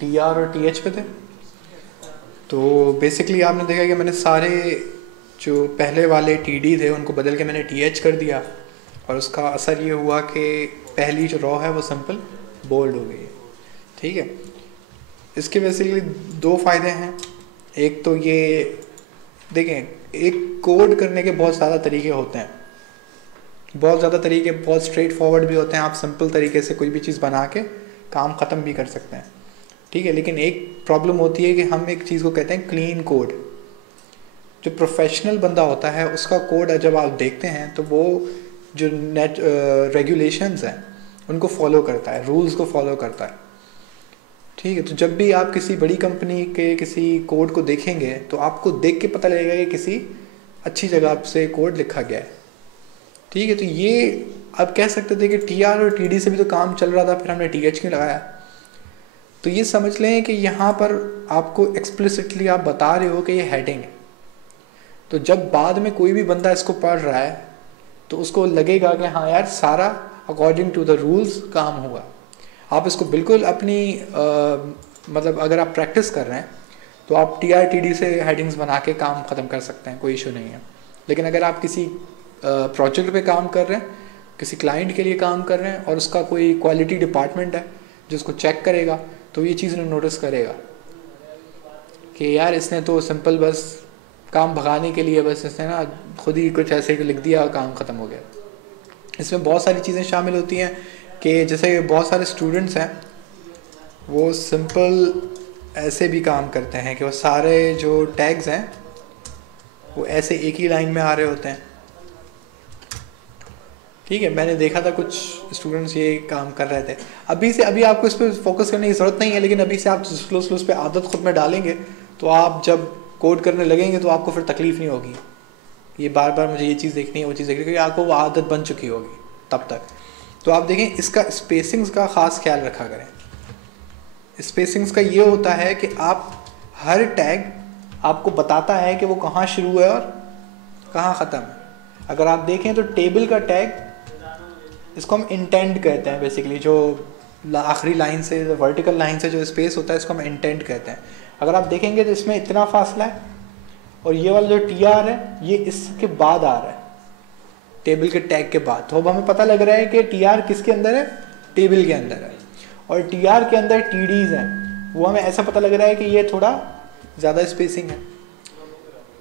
TR और TH पे थे। तो बेसिकली आपने देखा कि मैंने सारे जो पहले वाले TD थे उनको बदल के मैंने TH कर दिया, और उसका असर ये हुआ कि पहली जो रॉ है वो सिंपल बोल्ड हो गई है। ठीक है, इसके बेसिकली दो फ़ायदे हैं। एक तो ये देखें, एक कोड करने के बहुत ज़्यादा तरीके होते हैं, बहुत ज़्यादा तरीके, बहुत स्ट्रेट फॉरवर्ड भी होते हैं। आप सिंपल तरीके से कोई भी चीज़ बना के काम ख़त्म भी कर सकते हैं। ठीक है, लेकिन एक प्रॉब्लम होती है कि हम एक चीज़ को कहते हैं क्लीन कोड। जो प्रोफेशनल बंदा होता है उसका कोड जब आप देखते हैं तो वो जो नेट रेगुलेशंस हैं उनको फॉलो करता है, रूल्स को फॉलो करता है। ठीक है, तो जब भी आप किसी बड़ी कंपनी के किसी कोड को देखेंगे तो आपको देख के पता लगेगा कि किसी अच्छी जगह से कोड लिखा गया है। ठीक है, तो ये आप कह सकते थे कि TR और TD से भी तो काम चल रहा था, फिर हमने TH क्यों लगाया। तो ये समझ लें कि यहाँ पर आपको एक्सप्लिसिटली आप बता रहे हो कि ये हेडिंग है। तो जब बाद में कोई भी बंदा इसको पढ़ रहा है तो उसको लगेगा कि हाँ यार, सारा अकॉर्डिंग टू द रूल्स काम हुआ। आप इसको बिल्कुल अपनी मतलब अगर आप प्रैक्टिस कर रहे हैं तो आप TR TD से हेडिंग्स बना के काम ख़त्म कर सकते हैं, कोई इशू नहीं है। लेकिन अगर आप किसी प्रोजेक्ट पे काम कर रहे हैं, किसी क्लाइंट के लिए काम कर रहे हैं और उसका कोई क्वालिटी डिपार्टमेंट है जो उसको चेक करेगा, तो ये चीज़ नोटिस करेगा कि यार इसने तो सिंपल बस काम भगाने के लिए बस इसने ना खुद ही कुछ ऐसे लिख दिया और काम ख़त्म हो गया। इसमें बहुत सारी चीज़ें शामिल होती हैं कि जैसे बहुत सारे स्टूडेंट्स हैं वो सिंपल ऐसे भी काम करते हैं कि वो सारे जो टैग्स हैं वो ऐसे एक ही लाइन में आ रहे होते हैं। ठीक है, मैंने देखा था कुछ स्टूडेंट्स ये काम कर रहे थे। अभी आपको इस पर फोकस करने की ज़रूरत नहीं है, लेकिन अभी से आप स्लो स्लो इस पर आदत खुद में डालेंगे तो आप जब कोड करने लगेंगे तो आपको फिर तकलीफ़ नहीं होगी। ये बार बार मुझे ये चीज़ देखनी है, वो चीज़ देखनी है, क्योंकि आपको वो आदत बन चुकी होगी तब तक। तो आप देखें, इसका स्पेसिंग्स का ख़ास ख्याल रखा करें। स्पेसिंग्स का ये होता है कि आप हर टैग आपको बताता है कि वो कहाँ शुरू है और कहाँ ख़त्म है। अगर आप देखें तो टेबल का टैग, इसको हम इंटेंड कहते हैं बेसिकली, जो आखिरी लाइन से वर्टिकल लाइन से जो स्पेस होता है इसको हम इंटेंड कहते हैं। अगर आप देखेंगे तो इसमें इतना फासला है और ये वाला जो TR है ये इसके बाद आ रहा है, टेबल के टैग के बाद। तो अब हमें पता लग रहा है कि TR किसके अंदर है, टेबल के अंदर है, और TR के अंदर TDs हैं, वो हमें ऐसा पता लग रहा है कि ये थोड़ा ज़्यादा स्पेसिंग है।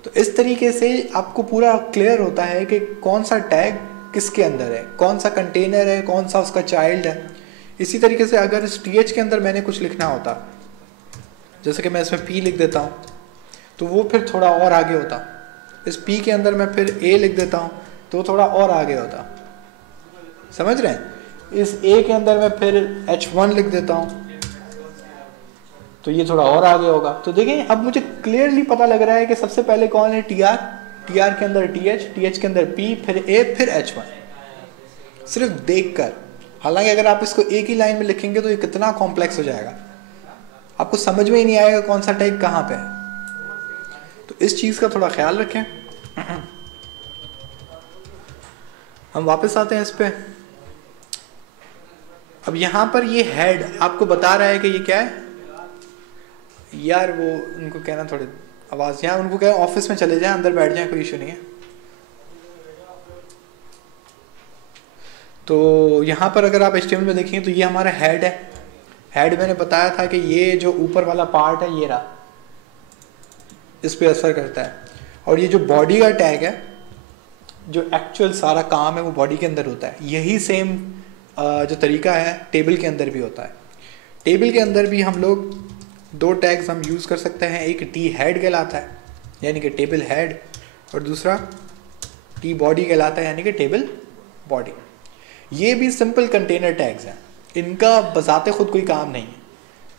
तो इस तरीके से आपको पूरा क्लियर होता है कि कौन सा टैग किसके अंदर है, कौन सा कंटेनर है, कौन सा उसका चाइल्ड है। इसी तरीके से अगर इस TH के अंदर मैंने कुछ लिखना होता, जैसे कि मैं इसमें P लिख देता हूँ तो वो फिर थोड़ा और आगे होता। इस P के अंदर मैं फिर A लिख देता हूँ तो वो थोड़ा और आगे होता। समझ रहे हैं? इस A के अंदर मैं फिर H1 लिख देता हूँ तो ये थोड़ा और आगे होगा। तो देखें, अब मुझे क्लियरली पता लग रहा है कि सबसे पहले कौन है, TR, TR के अंदर TH के अंदर P, फिर A, फिर H1, सिर्फ देखकर। हालांकि अगर आप इसको एक ही लाइन में लिखेंगे तो ये कितना कॉम्प्लेक्स हो जाएगा, आपको समझ में ही नहीं आएगा कौन सा टैग कहाँ पे है। तो इस चीज़ का थोड़ा ख्याल रखें। हम वापस आते हैं इस पे। अब यहाँ पर ये हेड आपको बता रहा है कि ये क्या है। यार वो उनको कहना थोड़े आवाज़, यहाँ उनको कहें ऑफिस में चले जाएं, अंदर बैठ जाएं, कोई इशू नहीं है। तो यहाँ पर अगर आप HTML में देखेंगे तो ये हमारा हेड है। हेड मैंने बताया था कि ये जो ऊपर वाला पार्ट है ये रहा, इस पे असर करता है। और ये जो बॉडी का टैग है, जो एक्चुअल सारा काम है वो बॉडी के अंदर होता है। यही सेम जो तरीका है टेबल के अंदर भी होता है। टेबल के अंदर भी हम लोग दो टैग्स हम यूज़ कर सकते हैं। एक T हेड कहलाता है यानी कि टेबल हेड, और दूसरा T बॉडी कहलाता है यानी कि टेबल बॉडी। ये भी सिंपल कंटेनर टैग्स हैं, इनका बजाते खुद कोई काम नहीं है,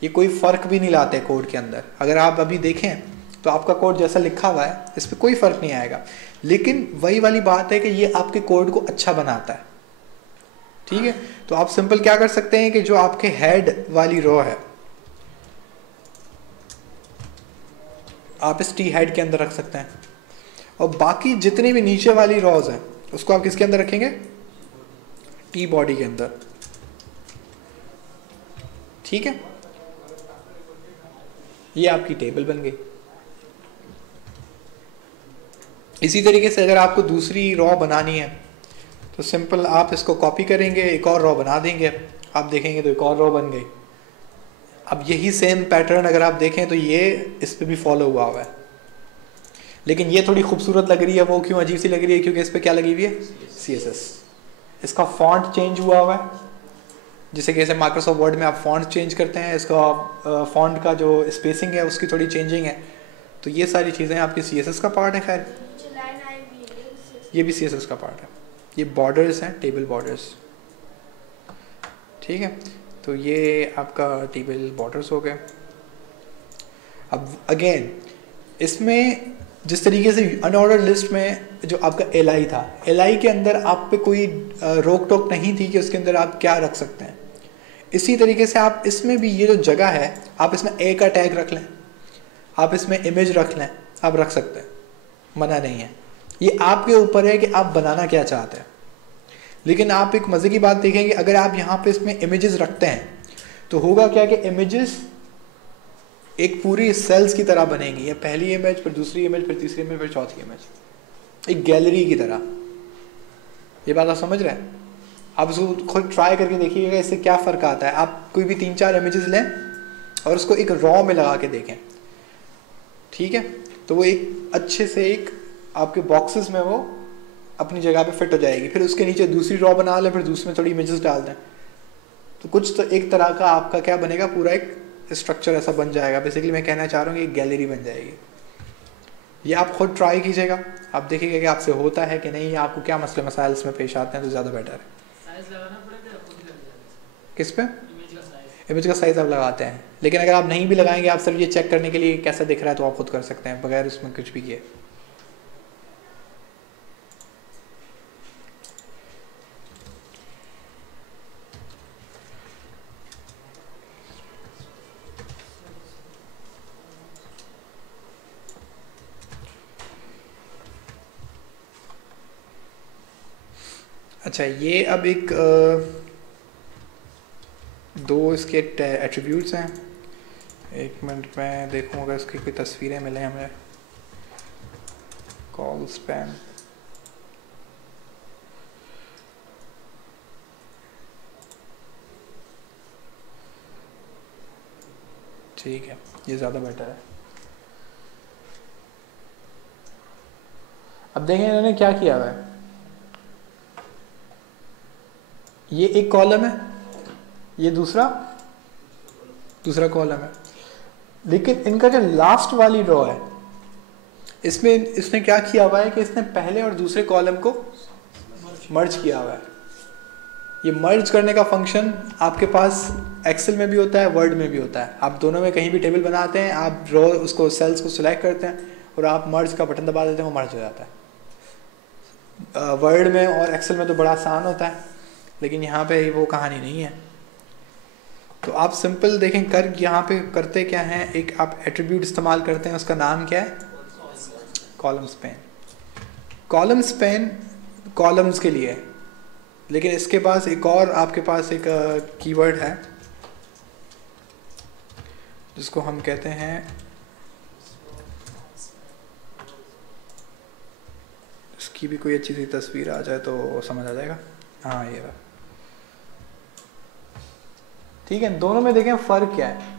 ये कोई फ़र्क भी नहीं लाते कोड के अंदर। अगर आप अभी देखें तो आपका कोड जैसा लिखा हुआ है इस पर कोई फ़र्क नहीं आएगा, लेकिन वही वाली बात है कि ये आपके कोड को अच्छा बनाता है। ठीक है, तो आप सिंपल क्या कर सकते हैं कि जो आपके हेड वाली रो है आप इस T हेड के अंदर रख सकते हैं, और बाकी जितनी भी नीचे वाली रोज हैं उसको आप किसके अंदर रखेंगे, T बॉडी के अंदर। ठीक है, ये आपकी टेबल बन गई। इसी तरीके से अगर आपको दूसरी रॉ बनानी है तो सिंपल आप इसको कॉपी करेंगे, एक और रॉ बना देंगे, आप देखेंगे तो एक और रॉ बन गई। अब यही सेम पैटर्न अगर आप देखें तो ये इस पे भी फॉलो हुआ है, लेकिन ये थोड़ी खूबसूरत लग रही है। वो क्यों अजीब सी लग रही है? क्योंकि इस पे क्या लगी हुई है? CSS। इसका फॉन्ट चेंज हुआ हुआ है, जैसे कि जैसे माइक्रोसॉफ्ट वर्ड में आप फॉन्ट चेंज करते हैं, इसका फॉन्ट का जो स्पेसिंग है उसकी थोड़ी चेंजिंग है। तो ये सारी चीज़ें आपकी CSS का पार्ट है। खैर ये भी CSS का पार्ट है। ये बॉर्डर्स हैं, टेबल बॉर्डर्स, ठीक है। तो ये आपका टेबल बॉर्डर्स हो गए। अब अगेन इसमें जिस तरीके से अनऑर्डर्ड लिस्ट में जो आपका LI था, LI के अंदर आप पे कोई रोक टोक नहीं थी कि उसके अंदर आप क्या रख सकते हैं। इसी तरीके से आप इसमें भी ये जो जगह है, आप इसमें A का टैग रख लें, आप इसमें इमेज रख लें, आप रख सकते हैं, मना नहीं है। ये आपके ऊपर है कि आप बनाना क्या चाहते हैं। लेकिन आप एक मज़े की बात देखेंगे, अगर आप यहाँ पे इसमें इमेजेस रखते हैं तो होगा क्या कि इमेजेस एक पूरी सेल्स की तरह बनेंगी। ये पहली इमेज, फिर दूसरी इमेज, फिर तीसरी इमेज, फिर चौथी इमेज, एक गैलरी की तरह। ये बात आप समझ रहे हैं? आप उसको खुद ट्राई करके देखिएगा इससे क्या फ़र्क आता है। आप कोई भी 3-4 इमेजेस लें और उसको एक रॉ में लगा के देखें, ठीक है, तो वो एक अच्छे से एक आपके बॉक्सेस में वो अपनी जगह पे फिट हो जाएगी। फिर उसके नीचे दूसरी रॉ बना लें, फिर दूसरे में थोड़ी इमेजेस डाल दें, तो कुछ तो एक तरह का आपका क्या बनेगा, पूरा एक स्ट्रक्चर ऐसा बन जाएगा। बेसिकली मैं कहना चाह रहा हूँ कि एक गैलरी बन जाएगी। ये आप खुद ट्राई कीजिएगा, आप देखिएगा कि आपसे होता है कि नहीं, या आपको क्या मसले मसाइल इसमें पेश आते हैं, तो ज़्यादा बेटर है। किस पे? इमेज का साइज़ आप लगाते हैं, लेकिन अगर आप नहीं भी लगाएंगे, आप सिर्फ ये चेक करने के लिए कैसा दिख रहा है, तो आप खुद कर सकते हैं बगैर उसमें कुछ भी किए। अच्छा, ये अब एक दो इसके एट्रीब्यूट्स हैं। एक मिनट में देखूँ अगर इसकी कोई तस्वीरें मिले हमें। कॉल स्पैन, ठीक है, ये ज़्यादा बेटर है। अब देखें इन्होंने क्या किया हुआ है। ये एक कॉलम है, ये दूसरा कॉलम है, लेकिन इनका जो लास्ट वाली रो है, इसमें इसने क्या किया हुआ है कि इसने पहले और दूसरे कॉलम को मर्ज किया हुआ है। ये मर्ज करने का फंक्शन आपके पास एक्सेल में भी होता है, वर्ड में भी होता है। आप दोनों में कहीं भी टेबल बनाते हैं, आप रो उसको सेल्स को सिलेक्ट करते हैं और आप मर्ज का बटन दबा देते हैं, वो मर्ज हो जाता है। वर्ड में और एक्सेल में तो बड़ा आसान होता है, लेकिन यहाँ पे वो कहानी नहीं है। तो आप सिंपल देखें कर यहाँ पे करते क्या हैं, एक आप एट्रीब्यूट इस्तेमाल करते हैं, उसका नाम क्या है? Column span. Column span columns के लिए है, लेकिन इसके पास एक और आपके पास एक कीवर्ड है जिसको हम कहते हैं, इसकी भी कोई अच्छी सी तस्वीर आ जाए तो समझ आ जाएगा। हाँ, ये रहा, ठीक है। दोनों में देखें फर्क क्या है।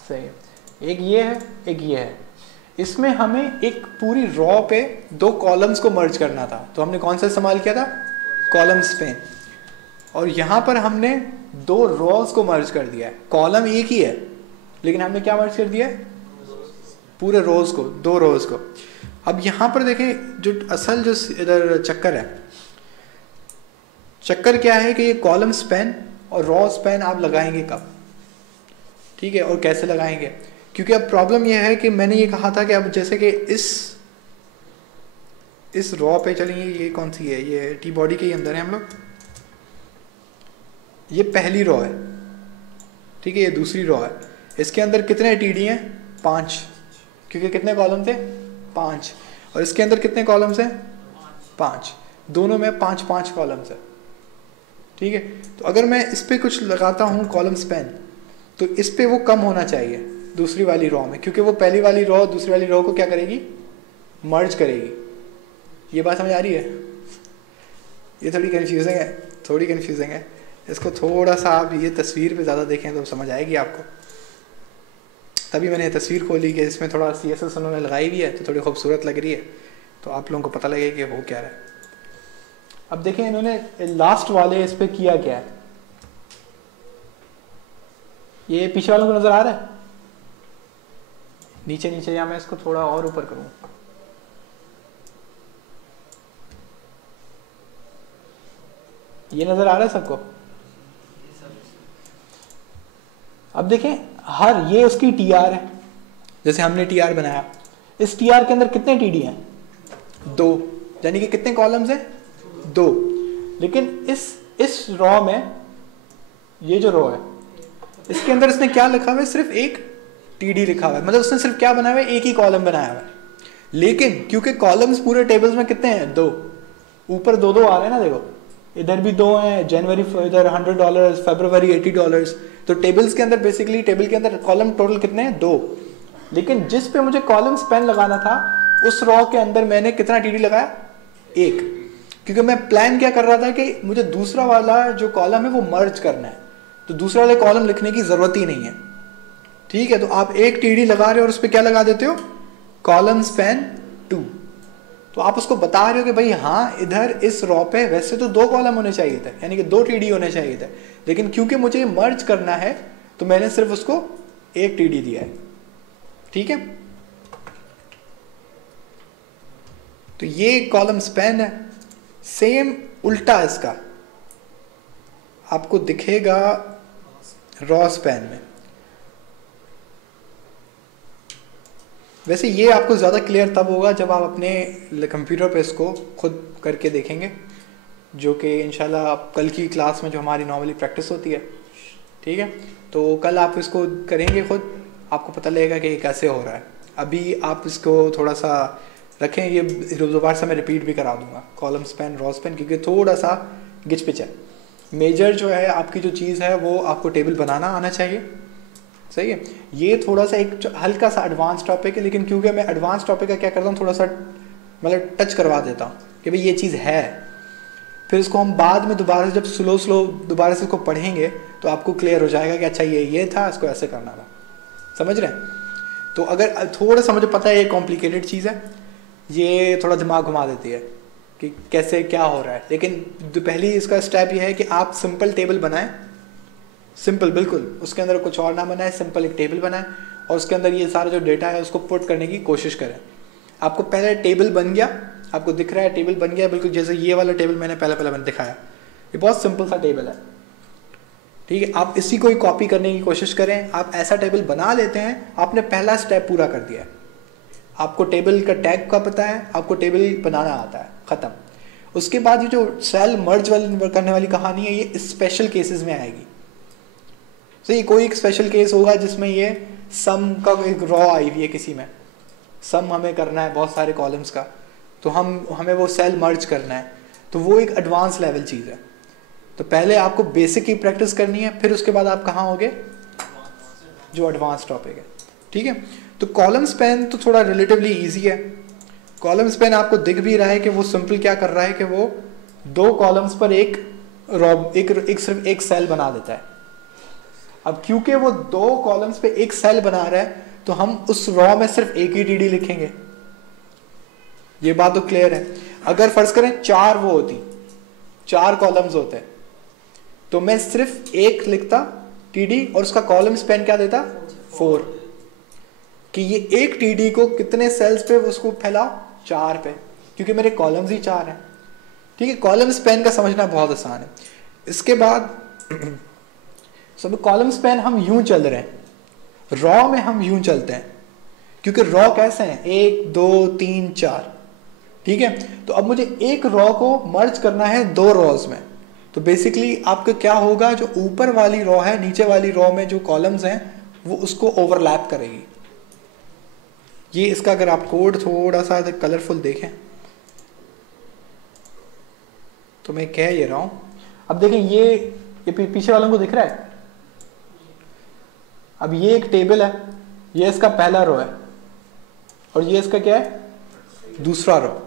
सही, एक ये है, एक ये है। इसमें हमें एक पूरी रॉ पे दो कॉलम्स को मर्ज करना था, तो हमने कौन सा इस्तेमाल किया था? Column span. और यहां पर हमने दो रॉज को मर्ज कर दिया है। कॉलम एक ही है, लेकिन हमने क्या मर्ज कर दिया है? पूरे रोज को, दो रोज को। अब यहां पर देखें जो असल जो इधर चक्कर है, चक्कर क्या है कि ये कॉलम स्पैन और रॉ स्पैन आप लगाएंगे कब, ठीक है, और कैसे लगाएंगे? क्योंकि अब प्रॉब्लम यह है कि मैंने ये कहा था कि अब जैसे कि इस रॉ पे चलेंगे, ये कौन सी है? ये टी बॉडी के ही अंदर है हम लोग। ये पहली रॉ है, ठीक है, ये दूसरी रॉ है। इसके अंदर कितने टीडी हैं? 5, क्योंकि कितने कॉलम थे? 5। और इसके अंदर कितने कॉलम्स हैं? 5। दोनों में 5-5 कॉलम्स है। ठीक है, तो अगर मैं इस पर कुछ लगाता हूँ कॉलम स्पैन, तो इस पर वो कम होना चाहिए दूसरी वाली रॉ में, क्योंकि वो पहली वाली रॉ दूसरी वाली रॉ को क्या करेगी? मर्ज करेगी। ये बात समझ आ रही है? ये थोड़ी कन्फ्यूजिंग है। इसको थोड़ा सा आप ये तस्वीर पे ज़्यादा देखें तो समझ आएगी आपको। तभी मैंने तस्वीर खोली कि इसमें थोड़ा CSS उन्होंने लगाई हुई है तो थोड़ी खूबसूरत लग रही है, तो आप लोगों को पता लगे कि वो क्या है। अब देखें इन्होंने लास्ट वाले इस पे किया क्या है। ये पीछे वालों को नजर आ रहा है? नीचे या मैं इसको थोड़ा और ऊपर करूं? ये नजर आ रहा है सबको? अब देखें ये उसकी TR है, जैसे हमने TR बनाया। इस TR के अंदर कितने TD हैं? 2, यानी कि कितने कॉलम्स हैं? 2। लेकिन इस रॉ में, ये जो रॉ है इसके अंदर इसने क्या लिखा हुआ है? सिर्फ एक TD लिखा हुआ है। मतलब उसने सिर्फ क्या बनाया हुआ है? एक ही कॉलम बनाया हुआ है। लेकिन क्योंकि कॉलम्स पूरे टेबल्स में कितने हैं? 2। ऊपर 2-2 आ रहे हैं ना, देखो इधर भी 2 हैं, जनवरी इधर $100, फरवरी $80। तो टेबल्स के अंदर बेसिकली टेबल के अंदर कॉलम टोटल कितने हैं? 2। लेकिन जिस पे मुझे कॉलम स्पैन लगाना था उस रॉ के अंदर मैंने कितना TD लगाया? 1। क्योंकि मैं प्लान क्या कर रहा था कि मुझे दूसरा वाला जो कॉलम है वो मर्ज करना है, तो दूसरे वाले कॉलम लिखने की जरूरत ही नहीं है। ठीक है, तो आप एक TD लगा रहे हो और उस पर क्या लगा देते हो? Column span 2। तो आप उसको बता रहे हो कि भाई हाँ, इधर इस रॉ पे वैसे तो 2 कॉलम होने चाहिए थे, यानी कि 2 TD होने चाहिए थे, लेकिन क्योंकि मुझे मर्ज करना है तो मैंने सिर्फ उसको 1 TD दिया है। ठीक है, तो ये कॉलम स्पैन है। सेम उल्टा इसका आपको दिखेगा रॉ स्पैन में। वैसे ये आपको ज़्यादा क्लियर तब होगा जब आप अपने कंप्यूटर पे इसको खुद करके देखेंगे, जो कि इंशाल्लाह आप कल की क्लास में जो हमारी नॉर्मली प्रैक्टिस होती है। ठीक है, तो कल आप इसको करेंगे खुद, आपको पता लगेगा कि ये कैसे हो रहा है। अभी आप इसको थोड़ा सा रखें, ये दोबारा से मैं रिपीट भी करा दूंगा कॉलम स्पैन रॉ स्पैन, क्योंकि थोड़ा सा गिच पिच है। मेजर जो है आपकी जो चीज़ है वो आपको टेबल बनाना आना चाहिए। सही है, ये थोड़ा सा एक हल्का सा एडवांस टॉपिक है, लेकिन क्योंकि मैं एडवांस टॉपिक का क्या करता हूँ, थोड़ा सा मतलब टच करवा देता हूँ कि भाई ये चीज़ है। फिर इसको हम बाद में दोबारा जब स्लो दोबारा से इसको पढ़ेंगे तो आपको क्लियर हो जाएगा कि अच्छा ये था, इसको ऐसे करना था। समझ रहे हैं? तो अगर थोड़ा सा मुझे पता है ये कॉम्प्लिकेटेड चीज़ है, ये थोड़ा दिमाग घुमा देती है कि कैसे क्या हो रहा है, लेकिन पहली इसका स्टेप ये है कि आप सिंपल टेबल बनाएं। सिंपल बिल्कुल, उसके अंदर कुछ और ना बनाए, सिंपल एक टेबल बनाएं और उसके अंदर ये सारा जो डेटा है उसको पुट करने की कोशिश करें। आपको पहले टेबल बन गया, आपको दिख रहा है टेबल बन गया, बिल्कुल जैसे ये वाला टेबल मैंने पहले दिखाया। ये बहुत सिंपल सा टेबल है। ठीक है, आप इसी को ही कॉपी करने की कोशिश करें। आप ऐसा टेबल बना लेते हैं, आपने पहला स्टेप पूरा कर दिया है। आपको टेबल का टैग का पता है, आपको टेबल बनाना आता है, ख़त्म। उसके बाद ये जो सेल मर्ज वाली करने वाली कहानी है, ये स्पेशल केसेस में आएगी। सही, कोई एक स्पेशल केस होगा जिसमें ये सम का एक रॉ आई हुई है, किसी में सम हमें करना है बहुत सारे कॉलम्स का, तो हमें वो सेल मर्ज करना है, तो वो एक एडवांस लेवल चीज़ है। तो पहले आपको बेसिक की प्रैक्टिस करनी है, फिर उसके बाद आप कहाँ होगे, जो एडवांस टॉपिक है। ठीक है, तो कॉलम स्पैन तो थोड़ा रिलेटिवली इजी है। कॉलम स्पैन आपको दिख भी रहा है कि वो सिंपल क्या कर रहा है कि वो 2 कॉलम्स पर एक रॉ सिर्फ एक सेल बना देता है। अब क्योंकि वो 2 कॉलम्स पे एक सेल बना रहा है तो हम उस रॉ में सिर्फ एक ही TD लिखेंगे। ये बात तो क्लियर है। अगर फर्ज करें 4 कॉलम्स होते हैं तो मैं सिर्फ एक लिखता TD और उसका कॉलम स्पैन क्या देता, 4, कि ये एक TD को कितने सेल्स पे उसको फैलाओ, 4 पे, क्योंकि मेरे कॉलम्स ही 4 हैं। ठीक है, कॉलम स्पैन का समझना बहुत आसान है। इसके बाद सब कॉलम स्पैन हम यूं चल रहे हैं, रॉ में हम यूं चलते हैं, क्योंकि रॉ कैसे हैं, 1 2 3 4। ठीक है, तो अब मुझे एक रॉ को मर्ज करना है 2 रॉज में, तो बेसिकली आपका क्या होगा, जो ऊपर वाली रॉ है नीचे वाली रॉ में जो कॉलम्स हैं वो उसको ओवरलैप करेगी। ये इसका अगर आप कोड थोड़ा सा कलरफुल देखें तो मैं कह ये रहा हूँ, अब देखें ये पीछे वालों को दिख रहा है। अब ये एक टेबल है, ये इसका पहला रो है और ये इसका क्या है, दूसरा रो।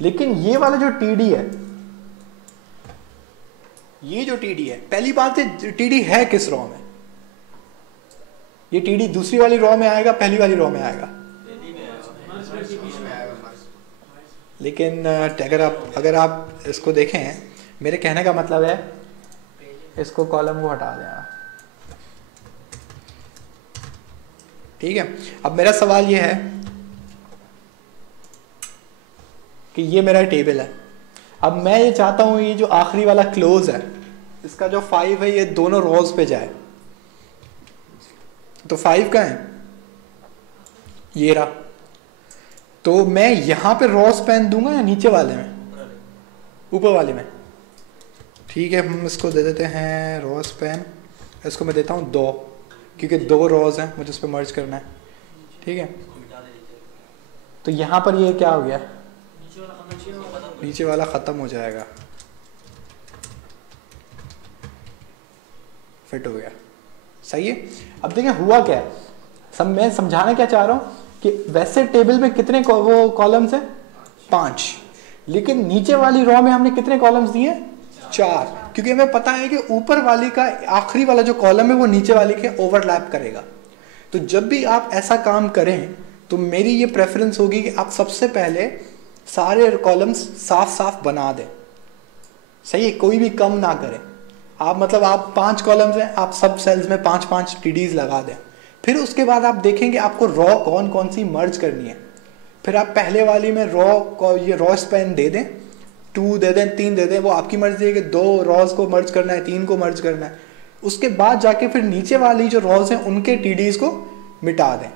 लेकिन ये वाला जो टीडी है, ये जो टीडी है, पहली बात है टीडी है किस रो में? ये टीडी दूसरी वाली रो में आएगा, पहली वाली रो में आएगा? लेकिन अगर आप इसको देखें, मेरे कहने का मतलब है इसको कॉलम को हटा देना, ठीक है। अब मेरा सवाल ये है कि ये मेरा टेबल है, अब मैं ये चाहता हूं ये जो आखिरी वाला क्लोज है, इसका जो 5 है ये दोनों रोज पे जाए। तो 5 कहाँ है? ये रहा। तो मैं यहां पे रो स्पैन दूंगा या नीचे वाले में? ऊपर वाले में। ठीक है, हम इसको दे देते हैं रो स्पैन, इसको मैं देता हूं 2, क्योंकि 2 रोज हैं, मुझे उस पर मर्ज करना है, ठीक है। तो यहां पर ये क्या हो गया, नीचे वाला खत्म हो जाएगा, फिट हो गया, सही है। अब देखिए हुआ क्या है, मैं समझाना क्या चाह रहा हूं कि वैसे टेबल में कितने वो कॉलम्स हैं, 5, लेकिन नीचे वाली रो में हमने कितने कॉलम्स दिए, 4, क्योंकि हमें पता है कि ऊपर वाली का आखिरी वाला जो कॉलम है वो नीचे वाले के ओवरलैप करेगा। तो जब भी आप ऐसा काम करें तो मेरी ये प्रेफरेंस होगी कि आप सबसे पहले सारे कॉलम्स साफ साफ बना दें, सही है, कोई भी कम ना करें। आप मतलब आप 5 कॉलम्स हैं, आप सब सेल्स में 5-5 टीडीज लगा दें। फिर उसके बाद आप देखेंगे आपको रॉ कौन कौन सी मर्ज करनी है। फिर आप पहले वाली में ये रॉ स्पैन दे दें, 2 दे दें, 3 दे दें, वो आपकी मर्जी है कि 2 रॉज को मर्ज करना है, 3 को मर्ज करना है। उसके बाद जाके फिर नीचे वाली जो रॉज हैं उनके टीडीज को मिटा दें,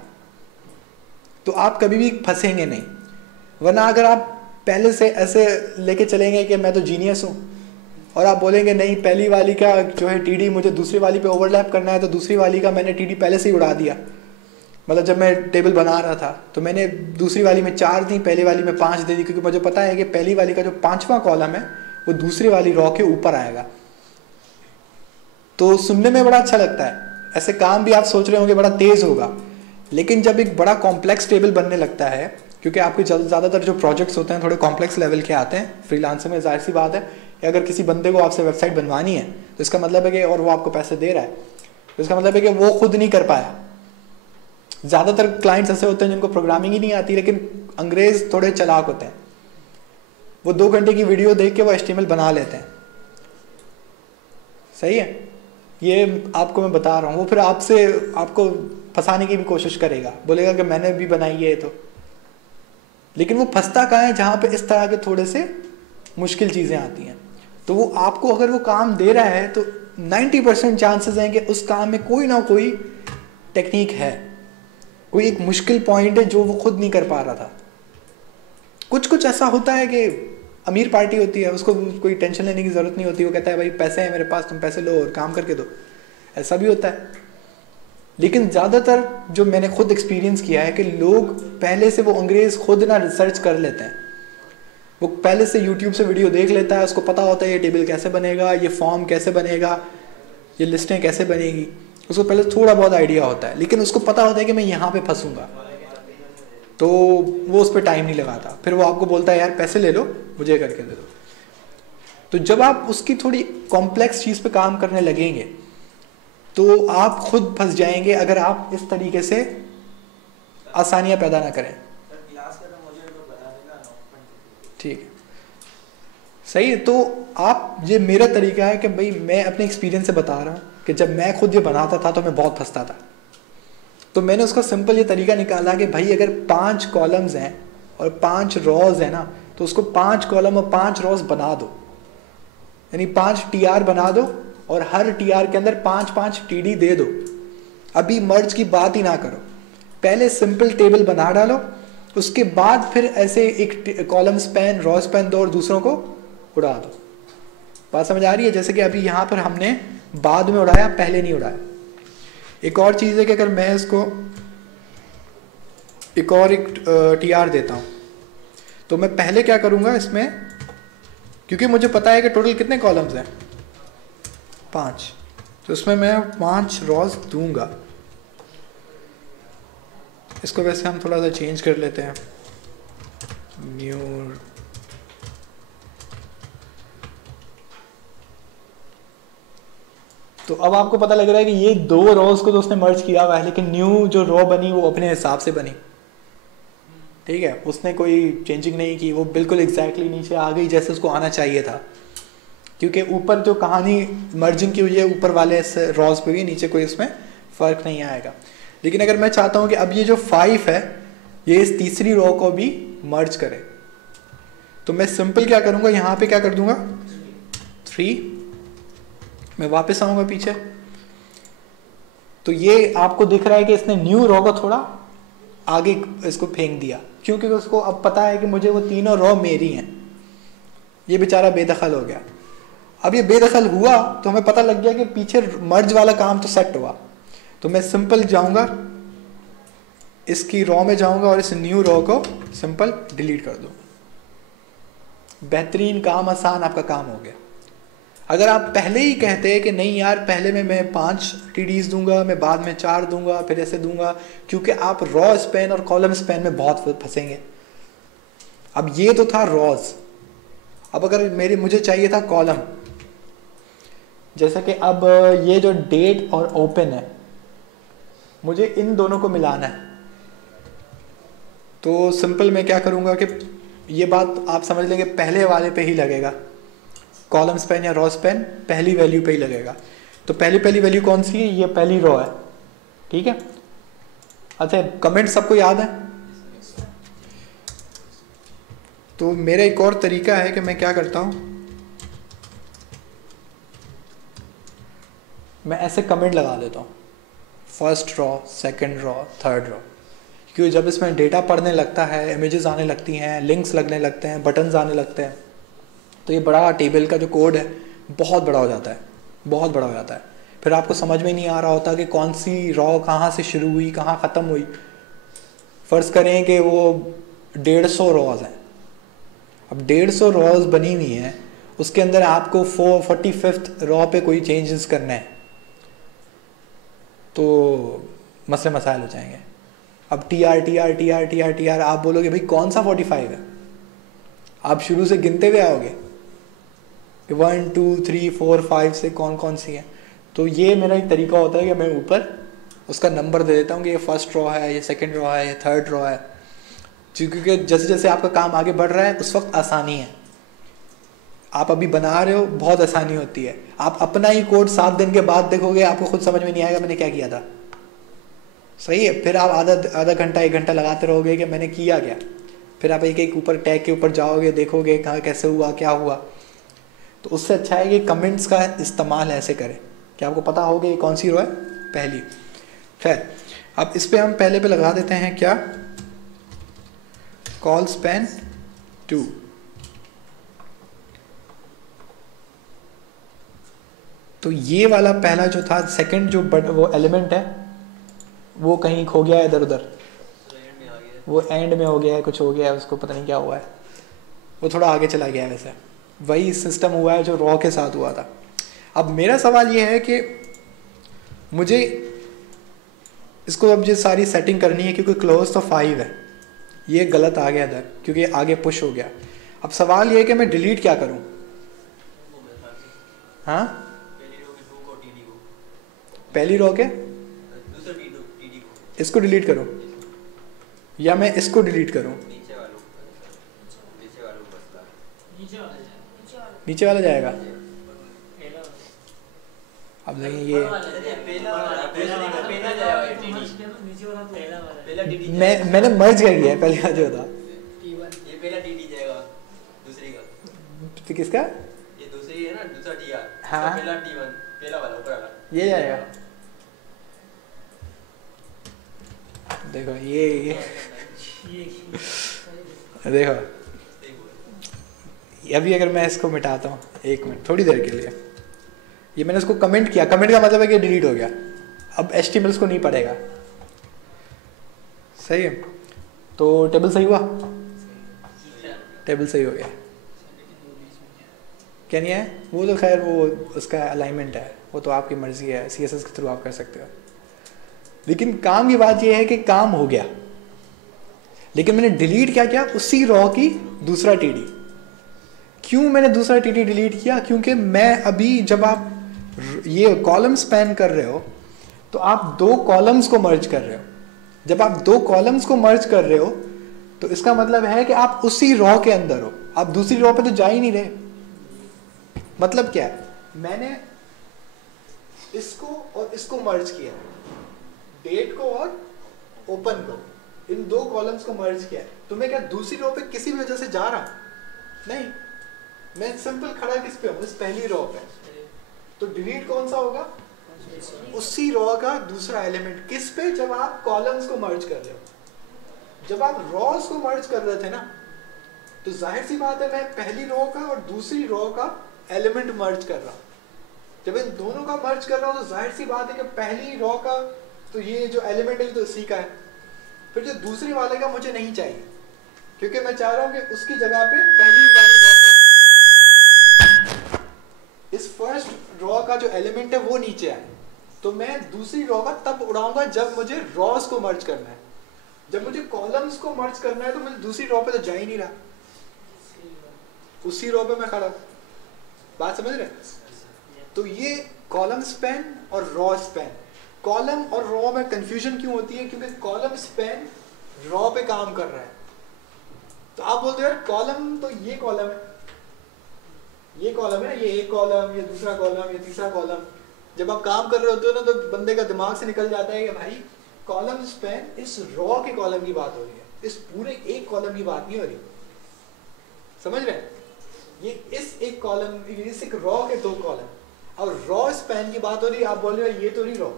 तो आप कभी भी फंसेंगे नहीं। वरना अगर आप पहले से ऐसे लेके चलेंगे कि मैं तो जीनियस हूँ, और आप बोलेंगे नहीं पहली वाली का जो है टीडी मुझे दूसरी वाली पे ओवरलैप करना है, तो दूसरी वाली का मैंने टीडी पहले से ही उड़ा दिया। मतलब जब मैं टेबल बना रहा था तो मैंने दूसरी वाली में 4 दी, पहली वाली में 5 दे दी, क्योंकि मुझे पता है कि पहली वाली का जो 5वां कॉलम है वो दूसरी वाली रॉ के ऊपर आएगा। तो सुनने में बड़ा अच्छा लगता है, ऐसे काम भी आप सोच रहे होंगे बड़ा तेज होगा, लेकिन जब एक बड़ा कॉम्प्लेक्स टेबल बनने लगता है, क्योंकि आपके ज़्यादातर जो प्रोजेक्ट्स होते हैं थोड़े कॉम्प्लेक्स लेवल के आते हैं फ्रीलांसर में, जाहिर सी बात है कि अगर किसी बंदे को आपसे वेबसाइट बनवानी है तो इसका मतलब है कि, और वो आपको पैसे दे रहा है, तो इसका मतलब है कि वो खुद नहीं कर पाया। ज़्यादातर क्लाइंट्स ऐसे होते हैं जिनको प्रोग्रामिंग ही नहीं आती, लेकिन अंग्रेज थोड़े चालाक होते हैं, वो 2 घंटे की वीडियो देख के वो HTML बना लेते हैं, सही है। ये आपको मैं बता रहा हूँ, वो फिर आपको फंसाने की भी कोशिश करेगा, बोलेगा कि मैंने भी बनाई है तो, लेकिन वो फंसता कहाँ है, जहाँ पे इस तरह के थोड़े से मुश्किल चीज़ें आती हैं। तो वो आपको अगर वो काम दे रहा है तो 90% चांसेस हैं कि उस काम में कोई ना कोई टेक्निक है, कोई एक मुश्किल पॉइंट है जो वो खुद नहीं कर पा रहा था। कुछ ऐसा होता है कि अमीर पार्टी होती है, उसको कोई टेंशन लेने की ज़रूरत नहीं होती, वो कहता है भाई पैसे हैं मेरे पास, तुम पैसे लो और काम करके दो, ऐसा भी होता है। लेकिन ज़्यादातर जो मैंने खुद एक्सपीरियंस किया है कि लोग पहले से वो अंग्रेज़ खुद ना रिसर्च कर लेते हैं, वो पहले से यूट्यूब से वीडियो देख लेता है, उसको पता होता है ये टेबल कैसे बनेगा, ये फॉर्म कैसे बनेगा, ये लिस्टें कैसे बनेगी, उसको पहले थोड़ा बहुत आइडिया होता है, लेकिन उसको पता होता है कि मैं यहाँ पे फंसूंगा, तो वो उस पर टाइम नहीं लगाता। फिर वो आपको बोलता है यार पैसे ले लो, मुझे करके दे दो। तो जब आप उसकी थोड़ी कॉम्प्लेक्स चीज़ पे काम करने लगेंगे तो आप खुद फंस जाएंगे, अगर आप इस तरीके से आसानियाँ पैदा ना करें। ठीक है, सही है। तो आप, ये मेरा तरीका है कि भाई मैं अपने एक्सपीरियंस से बता रहा हूँ कि जब मैं खुद ये बनाता था तो मैं बहुत फंसता था, तो मैंने उसका सिंपल ये तरीका निकाला कि भाई अगर 5 कॉलम्स हैं और 5 रॉज है ना, तो उसको 5 कॉलम और 5 रॉज बना दो, यानी 5 TR बना दो, और हर TR के अंदर 5-5 TD दे दो। अभी मर्ज की बात ही ना करो, पहले सिंपल टेबल बना डालो, उसके बाद फिर ऐसे एक कॉलम स्पैन, रॉ स्पैन दो और दूसरों को उड़ा दो। बात समझ आ रही है? जैसे कि अभी यहाँ पर हमने बाद में उड़ाया, पहले नहीं उड़ाया। एक और चीज़ है कि अगर मैं इसको एक और एक TR देता हूँ। तो मैं पहले क्या करूँगा इसमें, क्योंकि मुझे पता है कि टोटल कितने कॉलम्स हैं, 5, तो इसमें मैं 5 रॉज दूंगा। इसको वैसे हम थोड़ा सा चेंज कर लेते हैं, न्यू, तो अब आपको पता लग रहा है कि ये 2 रॉज को तो उसने मर्ज किया हुआ है, लेकिन न्यू जो रॉ बनी वो अपने हिसाब से बनी, ठीक है, उसने कोई चेंजिंग नहीं की, वो बिल्कुल एग्जैक्टली नीचे आ गई जैसे उसको आना चाहिए था, क्योंकि ऊपर जो कहानी मर्जिंग की हुई है ऊपर वाले रॉज पे भी, नीचे कोई इसमें फ़र्क नहीं आएगा। लेकिन अगर मैं चाहता हूँ कि अब ये जो 5 है ये इस तीसरी रॉ को भी मर्ज करे, तो मैं सिंपल क्या करूँगा, यहाँ पे क्या कर दूंगा 3, मैं वापस आऊँगा पीछे, तो ये आपको दिख रहा है कि इसने न्यू रॉ को थोड़ा आगे इसको फेंक दिया, क्योंकि उसको अब पता है कि मुझे वो तीनों रॉ मेरी हैं। ये बेचारा बेदखल हो गया। अब ये बेदखल हुआ तो हमें पता लग गया कि पीछे मर्ज वाला काम तो सेट हुआ, तो मैं सिंपल जाऊंगा इसकी रॉ में जाऊंगा और इस न्यू रॉ को सिंपल डिलीट कर दूँ। बेहतरीन काम, आसान, आपका काम हो गया। अगर आप पहले ही कहते हैं कि नहीं यार पहले में मैं 5 TDs दूंगा, मैं बाद में 4 दूंगा, फिर ऐसे दूंगा, क्योंकि आप रॉ स्पैन और कॉलम स्पैन में बहुत फंसेंगे। अब ये तो था रॉज, अब अगर मुझे चाहिए था कॉलम, जैसे कि अब ये जो डेट और ओपन है मुझे इन दोनों को मिलाना है, तो सिंपल मैं क्या करूँगा कि ये बात आप समझ लेंगे पहले वाले पे ही लगेगा, कॉलम स्पैन या रॉ स्पैन पहली वैल्यू पे ही लगेगा। तो पहली वैल्यू कौन सी है, ये पहली रॉ है, ठीक है। अच्छा, कमेंट सबको याद है? तो मेरा एक और तरीका है कि मैं क्या करता हूँ, मैं ऐसे कमेंट लगा देता हूँ, first raw, second raw, third raw, क्योंकि जब इसमें डेटा पढ़ने लगता है, इमेजेस आने लगती हैं, लिंक्स लगने लगते हैं, बटन्स आने लगते हैं, तो ये बड़ा टेबल का जो कोड है बहुत बड़ा हो जाता है, बहुत बड़ा हो जाता है। फिर आपको समझ में नहीं आ रहा होता कि कौन सी रॉ कहाँ से शुरू हुई, कहाँ ख़त्म हुई। फ़र्ज़ करें कि वो 150 रॉज हैं, अब 150 रॉज बनी हुई हैं, उसके अंदर आपको 45th रॉ पे कोई चेंजेस करना है, तो मसले मसाइल हो जाएंगे। अब TR आप बोलोगे भाई कौन सा 45 है, आप शुरू से गिनते हुए आओगे 1 2 3 4 5 से कौन कौन सी है। तो ये मेरा एक तरीका होता है कि मैं ऊपर उसका नंबर दे देता हूँ कि ये फर्स्ट रॉ है, ये सेकंड रॉ है, ये थर्ड रॉ है, क्योंकि जैसे जैसे आपका काम आगे बढ़ रहा है उस वक्त आसानी है। आप अभी बना रहे हो, बहुत आसानी होती है। आप अपना ही कोड 7 दिन के बाद देखोगे, आपको खुद समझ में नहीं आएगा मैंने क्या किया था, सही है। फिर आप आधा घंटा 1 घंटा लगाते रहोगे कि मैंने किया क्या, फिर आप एक एक ऊपर टैग के ऊपर जाओगे, देखोगे कहाँ कैसे हुआ, क्या हुआ। तो उससे अच्छा है कि कमेंट्स का इस्तेमाल ऐसे करें कि आपको पता होगा ये कौन सी रो है, पहली। खैर, अब इस पर हम पहले पे लगा देते हैं क्या, कॉल स्पैन 2। तो ये वाला पहला जो था, सेकंड जो वो एलिमेंट है वो कहीं खो गया है इधर उधर, वो एंड में हो गया है, कुछ हो गया है, उसको पता नहीं क्या हुआ है, वो थोड़ा आगे चला गया है। वैसे वही सिस्टम हुआ है जो रॉ के साथ हुआ था। अब मेरा सवाल ये है कि मुझे इसको अब ये सारी सेटिंग करनी है, क्योंकि क्लोज तो 5 है, ये गलत आ गया इधर क्योंकि आगे पुश हो गया। अब सवाल ये है कि मैं डिलीट क्या करूं? हाँ, पहली रो के इसको डिलीट करूं या मैं इसको डिलीट करूं? नीचे वाला जाएगा। अब देखिए ये मैंने मर्ज कर दिया है पहले का जो था, ये पहला टीडी जाएगा दूसरी का, तो किसका? ये दूसरी है ना, दूसरा टीआर, हाँ, पहला टी1 पहला वाला ऊपर वाला ये जाएगा। देखो ये देखो अभी अगर मैं इसको मिटाता हूँ 1 मिनट थोड़ी देर के लिए, ये मैंने इसको कमेंट किया, कमेंट का मतलब है कि डिलीट हो गया। अब HTML को नहीं पढ़ेगा, सही है। तो टेबल सही हुआ, टेबल सही हो गया। क्या नहीं है वो तो खैर वो उसका अलाइनमेंट है, वो तो आपकी मर्जी है, CSS के थ्रू आप कर सकते हो। लेकिन काम की बात ये है कि काम हो गया, लेकिन मैंने डिलीट क्या किया, उसी रॉ की दूसरा TD। क्यों मैंने दूसरा TD डिलीट किया? क्योंकि मैं अभी जब आप ये कॉलम स्पैन कर रहे हो तो आप दो कॉलम्स को मर्ज कर रहे हो। जब आप दो कॉलम्स को मर्ज कर रहे हो तो इसका मतलब है कि आप उसी रॉ के अंदर हो, आप दूसरी रॉ पे तो जा ही नहीं रहे। मतलब क्या है, मैंने इसको और इसको मर्ज किया, डेट को और ओपन को, इन दो कॉलम्स को मर्ज किया, तो मैं क्या दूसरी रो पे किसी भी वजह से जा रहा? नहीं, मैं सिंपल खड़ा किस पे हूं? इस पहली रो पे। तो डिलीट कौन सा होगा? उसी रो का दूसरा एलिमेंट। किस पे? जब आप कॉलम्स को मर्ज कर रहे हो। जब आप रॉस को मर्ज कर रहे थे ना, तो जाहिर सी बात है मैं पहली रो का और दूसरी रो का एलिमेंट मर्ज कर रहा हूं। जब इन दोनों का मर्ज कर रहा हूं तो जाहिर सी बात है कि पहली रो का तो ये जो एलिमेंट है तो इसी का है, फिर जो दूसरी वाले का मुझे नहीं चाहिए, क्योंकि मैं चाह रहा हूं कि उसकी जगह पे पहली वाली रो का, इस फर्स्ट रो का जो एलिमेंट है वो नीचे आए। तो मैं दूसरी रो का तब उड़ाऊंगा जब मुझे रॉस को मर्ज करना है। जब मुझे कॉलम्स को मर्ज करना है तो मुझे दूसरी रो पे तो जा ही नहीं रहा, उसी रो पे मैं खड़ा। बात समझ रहे? तो ये कॉलम स्पैन और रॉ स्पैन। कॉलम और रॉ में कंफ्यूजन क्यों होती है? क्योंकि कॉलम स्पैन रॉ पे काम कर रहा है। तो आप बोलते हो यार कॉलम तो ये कॉलम है, ये कॉलम है, ये एक कॉलम, ये दूसरा कॉलम, ये तीसरा कॉलम। जब आप काम कर रहे होते हो ना तो बंदे का दिमाग से निकल जाता है कि भाई कॉलम स्पैन इस रॉ के कॉलम की बात हो रही है, इस पूरे एक कॉलम की बात नहीं हो रही। समझ रहे हैं? ये इस एक कॉलम, इस एक रॉ के दो कॉलम, और रॉ स्पैन की बात हो रही है। आप बोल रहे हो ये तो नहीं रॉ,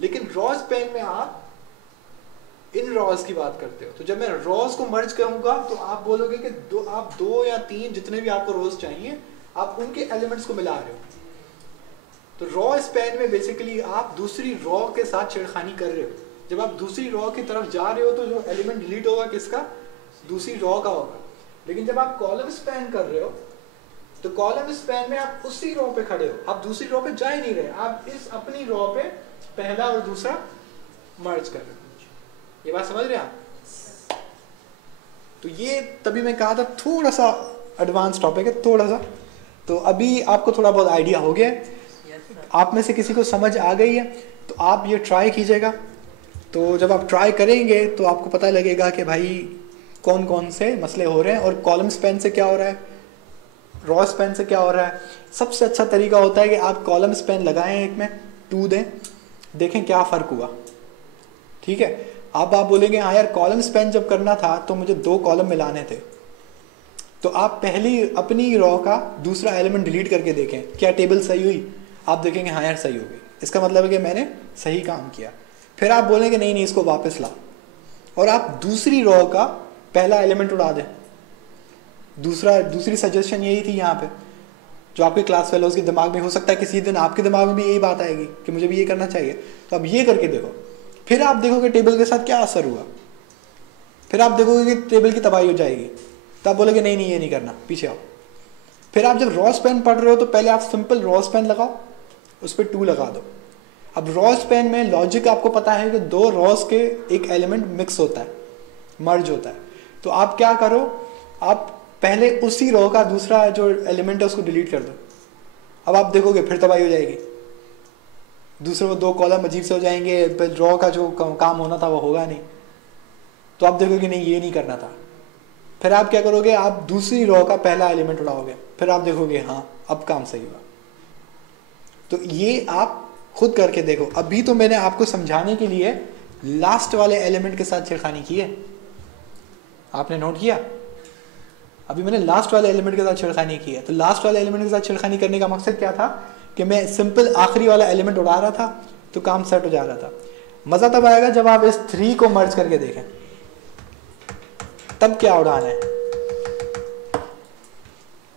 लेकिन रॉ स्पैन में आप इन रॉस की बात करते हो। तो जब मैं रॉस को मर्ज करूंगा तो आप बोलोगे कि आप दो या तीन जितने भी आपको रोज चाहिए आप उनके एलिमेंट्स को मिला रहे हो। तो रॉ स्पैन में बेसिकली आप दूसरी रॉ के साथ छेड़खानी कर रहे हो। जब आप दूसरी रॉ की तरफ जा रहे हो तो जो एलिमेंट डिलीट होगा किसका? दूसरी रॉ का होगा। लेकिन जब आप कॉलम स्पैन कर रहे हो तो कॉलम स्पैन में आप उसी रॉ पे खड़े हो, आप दूसरी रॉ पे जा ही नहीं रहे, आप इस अपनी रॉ पे पहला और दूसरा मर्ज कर रहे हो। ये बात समझ रहे हैं आप? तो ये तभी मैं कहा था थोड़ा सा एडवांस टॉपिक है, थोड़ा सा। तो अभी आपको थोड़ा बहुत आइडिया हो गया है, आप में से किसी को समझ आ गई है तो आप ये ट्राई कीजिएगा। तो जब आप ट्राई करेंगे तो आपको पता लगेगा कि भाई कौन कौन से मसले हो रहे हैं और कॉलम स्पैन से क्या हो रहा है, रॉ स्पैन से क्या हो रहा है। सबसे अच्छा तरीका होता है कि आप कॉलम स्पैन लगाएं, एक में 2 दें, देखें क्या फ़र्क हुआ। ठीक है? आप बोलेंगे हाँ यार कॉलम स्पैन जब करना था तो मुझे 2 कॉलम मिलाने थे, तो आप पहली अपनी रॉ का दूसरा एलिमेंट डिलीट करके देखें क्या टेबल सही हुई। आप देखेंगे हाँ यार सही हो गई, इसका मतलब है कि मैंने सही काम किया। फिर आप बोलेंगे नहीं इसको वापस ला, और आप दूसरी रॉ का पहला एलिमेंट उड़ा दें। दूसरी सजेशन यही थी यहाँ पे, जो आपके क्लास फेलोज के दिमाग में हो सकता है किसी दिन आपके दिमाग में भी यही बात आएगी कि मुझे भी ये करना चाहिए, तो आप ये करके देखो। फिर आप देखोगे टेबल के साथ क्या असर हुआ, फिर आप देखोगे कि टेबल की तबाही हो जाएगी, तो आप बोलोगे नहीं ये नहीं करना, पीछे आओ। फिर आप जब रॉ स्पैन पढ़ रहे हो तो पहले आप सिंपल रॉ स्पैन लगाओ, उस पर 2 लगा दो। अब रॉ स्पैन में लॉजिक आपको पता है कि 2 रॉस के एक एलिमेंट मिक्स होता है, मर्ज होता है। तो आप क्या करो, आप पहले उसी रॉ का दूसरा जो एलिमेंट है उसको डिलीट कर दो। अब आप देखोगे फिर तबाही हो जाएगी, दूसरे वो 2 कॉलम अजीब से हो जाएंगे, रॉ का जो काम होना था वो होगा नहीं। तो आप देखोगे नहीं ये नहीं करना था। फिर आप क्या करोगे, आप दूसरी रॉ का पहला एलिमेंट उड़ाओगे, फिर आप देखोगे हाँ अब काम सही हुआ। तो ये आप खुद करके देखो। अभी तो मैंने आपको समझाने के लिए लास्ट वाले एलिमेंट के साथ छेड़खानी की है, आपने नोट किया? अभी मैंने लास्ट वाले एलिमेंट के साथ छेड़खानी की है। तो लास्ट वाले एलिमेंट के साथ छेड़खानी करने का मकसद क्या था कि मैं सिंपल आखिरी वाला एलिमेंट उड़ा रहा था तो काम सेट हो जा रहा था। मजा तब आएगा जब आप इस 3 को मर्ज करके देखें, तब क्या उड़ाना है।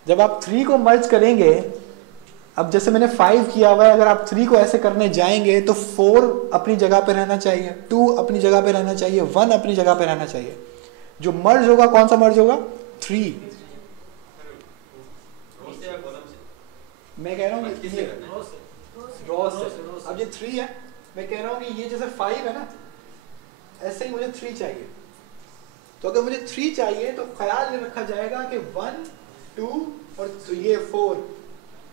जब आप 3 को मर्ज करेंगे, अब जैसे मैंने 5 किया हुआ है, अगर आप 3 को ऐसे करने जाएंगे तो 4 अपनी जगह पे रहना चाहिए, 2 अपनी जगह पे रहना चाहिए, 1 अपनी जगह पे रहना चाहिए। जो मर्ज होगा कौन सा मर्ज होगा? 3। मैं कह रहा हूँ रॉ से, अब ये 3 है, मैं कह रहा हूँ कि ये जैसे 5 है ना, ऐसे ही मुझे 3 चाहिए। तो अगर मुझे 3 चाहिए तो ख्याल ये रखा जाएगा कि 1, 2 और तो ये 4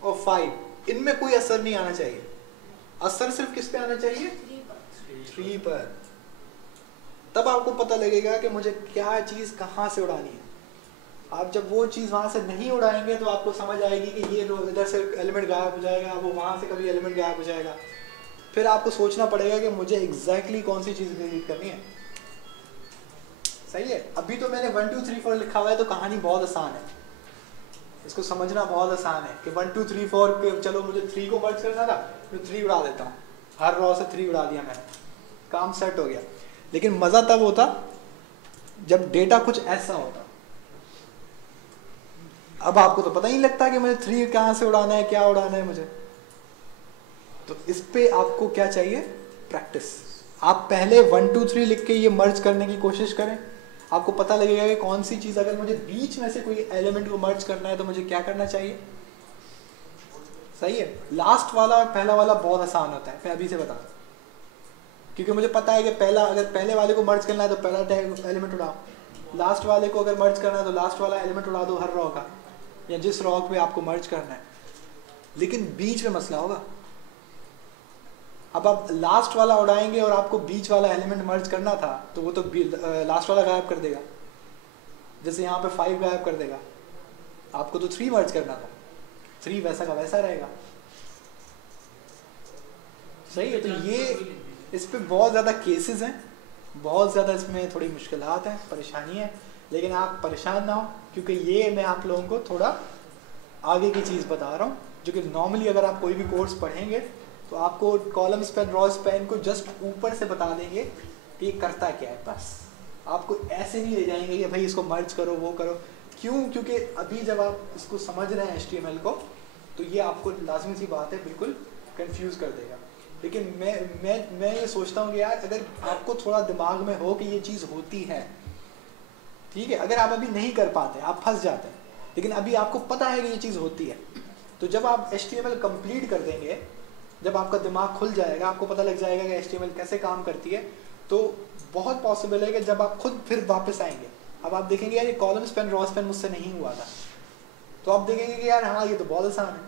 और 5 इनमें कोई असर नहीं आना चाहिए। असर सिर्फ किस पे आना चाहिए? 3 पर। तब आपको पता लगेगा कि मुझे क्या चीज़ कहाँ से उड़ानी है। आप जब वो चीज़ वहाँ से नहीं उड़ाएंगे तो आपको समझ आएगी कि ये इधर से एलिमेंट गायब हो जाएगा, वो वहाँ से कभी एलिमेंट गायब हो जाएगा। फिर आपको सोचना पड़ेगा कि मुझे एग्जैक्टली कौन सी चीज़ डिलीट करनी है। सही है। अभी तो मैंने 1 2 3 4 लिखा हुआ है तो कहानी बहुत आसान है, इसको समझना बहुत आसान है कि 1 2 3 4 के चलो मुझे 3 को मर्ज करना था, मैं 3 उड़ा देता हूँ, हर रॉ से 3 उड़ा दिया मैंने, काम सेट हो गया। लेकिन मज़ा तब होता जब डेटा कुछ ऐसा होता। अब आपको तो पता ही नहीं लगता कि मुझे 3 कहाँ से उड़ाना है, क्या उड़ाना है मुझे। तो इस पे आपको क्या चाहिए? प्रैक्टिस। आप पहले 1 2 3 लिख के ये मर्ज करने की कोशिश करें, आपको पता लगेगा कि कौन सी चीज़, अगर मुझे बीच में से कोई एलिमेंट को मर्ज करना है तो मुझे क्या करना चाहिए। सही है। लास्ट वाला और पहला वाला बहुत आसान होता है, मैं अभी से बता दूं, क्योंकि मुझे पता है कि पहला, अगर पहले वाले को मर्ज करना है तो पहला एलिमेंट उड़ाओ, लास्ट वाले को अगर मर्ज करना है तो लास्ट वाला एलिमेंट उड़ा दो हर रॉ का, या जिस रॉ पे आपको मर्ज करना है। लेकिन बीच में मसला होगा। अब आप लास्ट वाला उड़ाएंगे और आपको बीच वाला एलिमेंट मर्ज करना था तो वो तो लास्ट वाला गायब कर देगा, जैसे यहाँ पे 5 गायब कर देगा। आपको तो 3 मर्ज करना था, 3 वैसा का वैसा रहेगा। सही है। तो ये इस पे बहुत ज़्यादा केसेस हैं, बहुत ज़्यादा इसमें थोड़ी मुश्किलात हैं, परेशानी है, लेकिन आप परेशान ना हो, क्योंकि ये मैं आप लोगों को थोड़ा आगे की चीज़ बता रहा हूँ, जो कि नॉर्मली अगर आप कोई भी कोर्स पढ़ेंगे तो आपको कॉलम स्पैन, रॉ स्पैन को जस्ट ऊपर से बता देंगे कि ये करता क्या है, बस। आपको ऐसे नहीं ले जाएंगे कि भाई इसको मर्ज करो, वो करो। क्यों? क्योंकि अभी जब आप इसको समझ रहे हैं HTML को, तो ये आपको लाजमी सी बात है बिल्कुल कंफ्यूज कर देगा। लेकिन मैं ये सोचता हूँ कि यार अगर आपको थोड़ा दिमाग में हो कि ये चीज़ होती है, ठीक है, अगर आप अभी नहीं कर पाते, आप फंस जाते हैं, लेकिन अभी आपको पता है कि ये चीज़ होती है, तो जब आप HTML कंप्लीट कर देंगे, जब आपका दिमाग खुल जाएगा, आपको पता लग जाएगा कि HTML कैसे काम करती है, तो बहुत पॉसिबल है कि जब आप खुद फिर वापस आएंगे, अब आप देखेंगे यार ये कॉलम स्पैन, रॉ स्पैन मुझसे नहीं हुआ था, तो आप देखेंगे कि यार हाँ ये तो बहुत आसान है,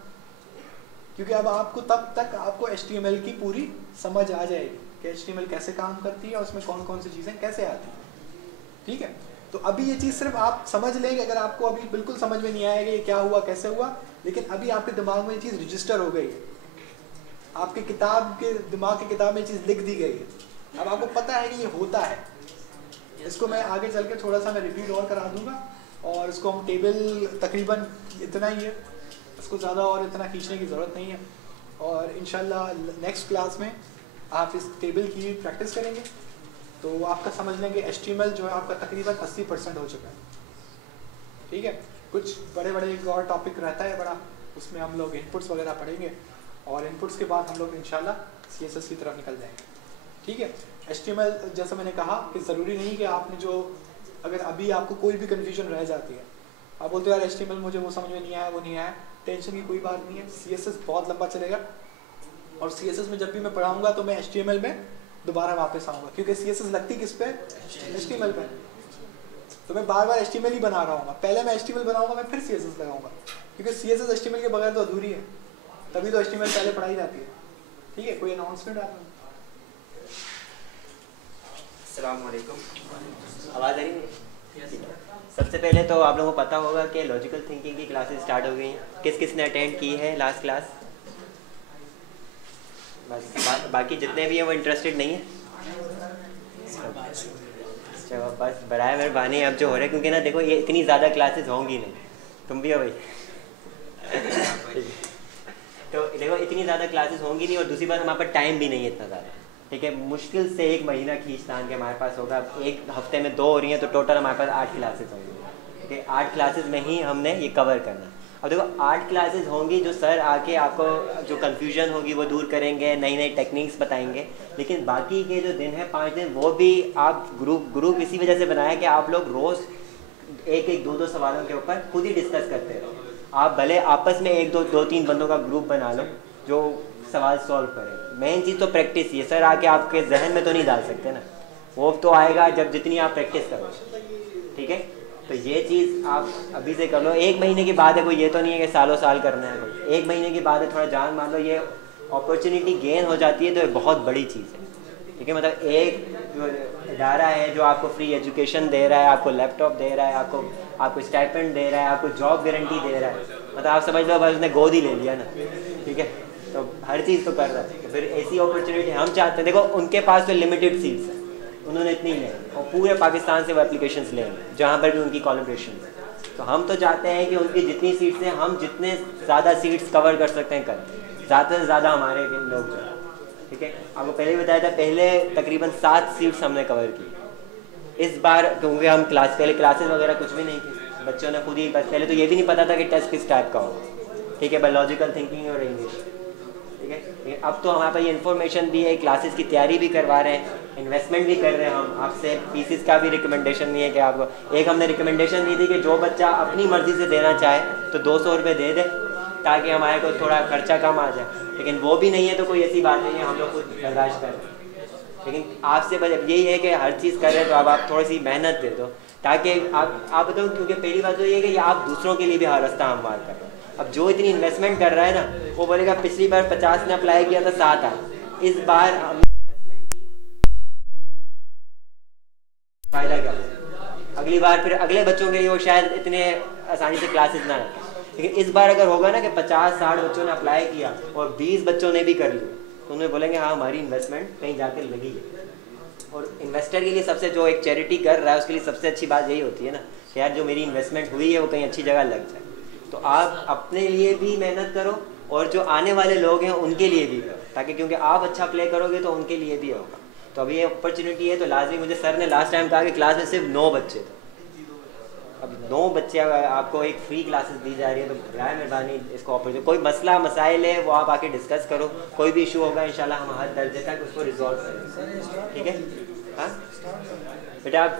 क्योंकि अब आपको तब तक आपको HTML की पूरी समझ आ जाएगी कि HTML कैसे काम करती है और उसमें कौन कौन सी चीज़ें कैसे आती हैं। ठीक है। तो अभी ये चीज़ सिर्फ आप समझ लेंगे, अगर आपको अभी बिल्कुल समझ में नहीं आएगा ये क्या हुआ, कैसे हुआ, लेकिन अभी आपके दिमाग में ये चीज़ रजिस्टर हो गई है, आपके किताब के दिमाग की किताब में ये चीज़ लिख दी गई है, अब आपको पता है कि ये होता है। इसको मैं आगे चल के थोड़ा सा मैं रिपीट और करा दूंगा, और इसको हम टेबल तकरीबन इतना ही है, इसको ज़्यादा और इतना खींचने की ज़रूरत नहीं है, और इंशाल्लाह नेक्स्ट क्लास में आप इस टेबल की प्रैक्टिस करेंगे तो आपका समझ लेंगे HTML जो है आपका तकरीबन 80% हो चुका है। ठीक है। कुछ बड़े बड़े एक और टॉपिक रहता है बड़ा, उसमें हम लोग इनपुट्स वगैरह पढ़ेंगे, और इनपुट्स के बाद हम लोग इंशाल्लाह CSS की तरफ निकल जाएंगे। ठीक है। HTML जैसा मैंने कहा कि ज़रूरी नहीं कि आपने जो, अगर अभी आपको कोई भी कन्फ्यूजन रह जाती है, आप बोलते हो यार HTML मुझे वो समझ में नहीं आया, वो नहीं आया, टेंशन की कोई बात नहीं है, CSS बहुत लंबा चलेगा, और CSS में जब भी मैं पढ़ाऊँगा तो मैं HTML में दोबारा वापस आऊँगा, क्योंकि CSS लगती किस पे? HTML पे। तो मैं बार बार HTML ही बना रहा हूँ, पहले मैं HTML बनाऊँगा, मैं फिर CSS लगाऊंगा, क्योंकि CSS HTML के बगैर तो अधूरी है, तभी तो HTML पहले पढ़ाई जाती है। ठीक है। कोई अनाउंसमेंट आप? अस्सलाम वालेकुम, आवाज़ आ रही है? सबसे पहले तो आप लोगों को पता होगा कि लॉजिकल थिंकिंग की क्लासेस स्टार्ट हो गई हैं। किस किस ने अटेंड की है लास्ट क्लास? बस बाकी जितने भी हैं वो इंटरेस्टेड नहीं है। चलो बस बराए मेहरबानी अब जो हो रहा है, क्योंकि ना देखो ये इतनी ज़्यादा क्लासेस होंगी नहीं, तुम भी हो भाई। तो देखो इतनी ज़्यादा क्लासेस होंगी नहीं, और दूसरी बात हमारे पास टाइम भी नहीं है इतना ज़्यादा। ठीक है। मुश्किल से 1 महीना खींच तान के हमारे पास होगा, एक हफ्ते में 2 हो रही हैं, तो टोटल हमारे पास 8 क्लासेस होंगी। ठीक है। 8 क्लासेस में ही हमने ये कवर करना। अब देखो 8 क्लासेस होंगी जो सर आके आपको जो कन्फ्यूजन होगी वो दूर करेंगे, नई नई टेक्निक्स बताएंगे, लेकिन बाकी के जो दिन है 5 दिन वो भी आप ग्रुप इसी वजह से बनाया कि आप लोग रोज़ एक एक दो दो सवालों के ऊपर खुद ही डिस्कस करते रहो। आप भले आपस में एक दो तीन बंदों का ग्रुप बना लो जो सवाल सॉल्व करें। मेन चीज़ तो प्रैक्टिस ही है। सर आके आपके जहन में तो नहीं डाल सकते ना, वो तो आएगा जब जितनी आप प्रैक्टिस करो, ठीक है। तो ये चीज़ आप अभी से कर लो। 1 महीने की बात है, कोई ये तो नहीं है कि सालों साल करना है कोई। 1 महीने की बात है, थोड़ा जान मान लो, ये अपॉर्चुनिटी गेन हो जाती है तो ये बहुत बड़ी चीज़ है, ठीक है। मतलब एक जो इदारा है जो आपको फ्री एजुकेशन दे रहा है, आपको लैपटॉप दे रहा है, आपको स्टाइपेंड दे रहा है, आपको जॉब गारंटी दे रहा है, मतलब आप समझ लो बस उसने गोद ही ले लिया ना, ठीक है। तो हर चीज़ तो कर रहा है, तो फिर ऐसी अपॉर्चुनिटी हम चाहते हैं। देखो उनके पास तो लिमिटेड सीट्स हैं, उन्होंने इतनी ही लेंगे और पूरे पाकिस्तान से वो एप्लीकेशंस लेंगे जहाँ पर भी उनकी कोलैबोरेशन है। तो हम तो चाहते हैं कि उनकी जितनी सीट्स हैं हम जितने ज़्यादा सीट्स कवर कर सकते हैं करें, ज़्यादा से ज़्यादा हमारे लोग जो, ठीक है। आपको पहले भी बताया था, पहले तकरीबन 7 सीट्स हमने कवर की। इस बार क्योंकि हम पहले क्लासेस वगैरह कुछ भी नहीं थी, बच्चों ने खुद ही, पहले तो ये भी नहीं पता था कि टेस्ट किस टाइप का होगा, ठीक है, बायोलॉजिकल थिंकिंग और इंग्लिश, ठीक है। अब तो हमारे पास ये इन्फॉर्मेशन भी है, क्लासेस की तैयारी भी करवा रहे हैं, इन्वेस्टमेंट भी कर रहे हैं हम। आपसे फीसिस का भी रिकमेंडेशन नहीं है कि आपको, एक हमने रिकमेंडेशन दी थी कि जो बच्चा अपनी मर्ज़ी से देना चाहे तो 200 रुपये दे दे ताकि हमारे को थोड़ा खर्चा कम आ जाए, लेकिन वो भी नहीं है तो कोई ऐसी बात नहीं है, हम लोग खुद बर्दाश्त कर रहे हैं। लेकिन आपसे बस यही है कि हर चीज़ कर रहे हैं तो अब आप थोड़ी सी मेहनत दे दो ताकि आप बताओ, क्योंकि पहली बात तो ये है कि आप दूसरों के लिए भी हर रास्ता हमवार कर रहे हैं। अब जो इतनी इन्वेस्टमेंट कर रहा है ना, वो बोलेगा पिछली बार 50 ने अप्लाई किया था 7 आए, इस बार हमने फ़ायदा क्या, अगली बार फिर अगले बच्चों के लिए वो शायद इतने आसानी से क्लासेस ना रखें। लेकिन इस बार अगर होगा ना कि 50-60 बच्चों ने अप्लाई किया और 20 बच्चों ने भी कर लिया, तो उन्हें बोलेंगे हाँ हमारी इन्वेस्टमेंट कहीं जाकर लगी है। और इन्वेस्टर के लिए सबसे, जो एक चैरिटी कर रहा है उसके लिए सबसे अच्छी बात यही होती है ना कि यार जो मेरी इन्वेस्टमेंट हुई है वो कहीं अच्छी जगह लग जाए। तो आप अपने लिए भी मेहनत करो और जो आने वाले लोग हैं उनके लिए भी करो, ताकि क्योंकि आप अच्छा प्ले करोगे तो उनके लिए भी होगा। तो अभी ये अपॉर्चुनिटी है तो लाजमी, मुझे सर ने लास्ट टाइम कहा कि क्लास में सिर्फ 9 बच्चे थे, अब 9 बच्चे आपको एक फ्री क्लासेस दी जा रही है, तो बराए मेहरबानी इसको अपॉर्चुनिटी, कोई मसला मसाइल है वो आप आके डिस्कस करो, कोई भी इशू होगा इंशाल्लाह हम हर दर्जे तक उसको रिजॉल्व करेंगे, ठीक है। हाँ बेटा, आप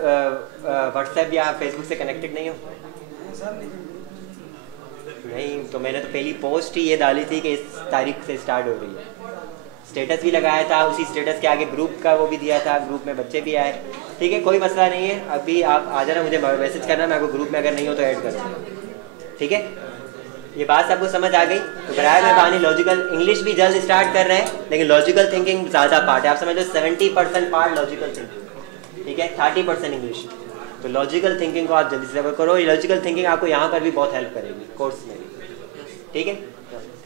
व्हाट्सएप या फेसबुक से कनेक्टेड नहीं हो? नहीं, तो मैंने तो पहली पोस्ट ही ये डाली थी कि इस तारीख से स्टार्ट हो रही है, स्टेटस भी लगाया था, उसी स्टेटस के आगे ग्रुप का वो भी दिया था, ग्रुप में बच्चे भी आए, ठीक है, कोई मसला नहीं है। अभी आप आ जाना, मुझे मैसेज करना, मैं आपको ग्रुप में अगर नहीं हो तो ऐड कर दूँगा, ठीक है। ये बात आपको समझ आ गई? तो बराए मेहरबानी, लॉजिकल इंग्लिश भी जल्द स्टार्ट कर रहे हैं, लेकिन लॉजिकल थिंकिंग ज़्यादा पार्ट है, आप समझ लो 70% पार्ट लॉजिकल थिंकिंग, ठीक है, 30% इंग्लिश। तो लॉजिकल थिंकिंग को आप जल्दी से करो, ये लॉजिकल थिंकिंग आपको यहाँ पर भी बहुत हेल्प करेगी कोर्स में भी, ठीक है।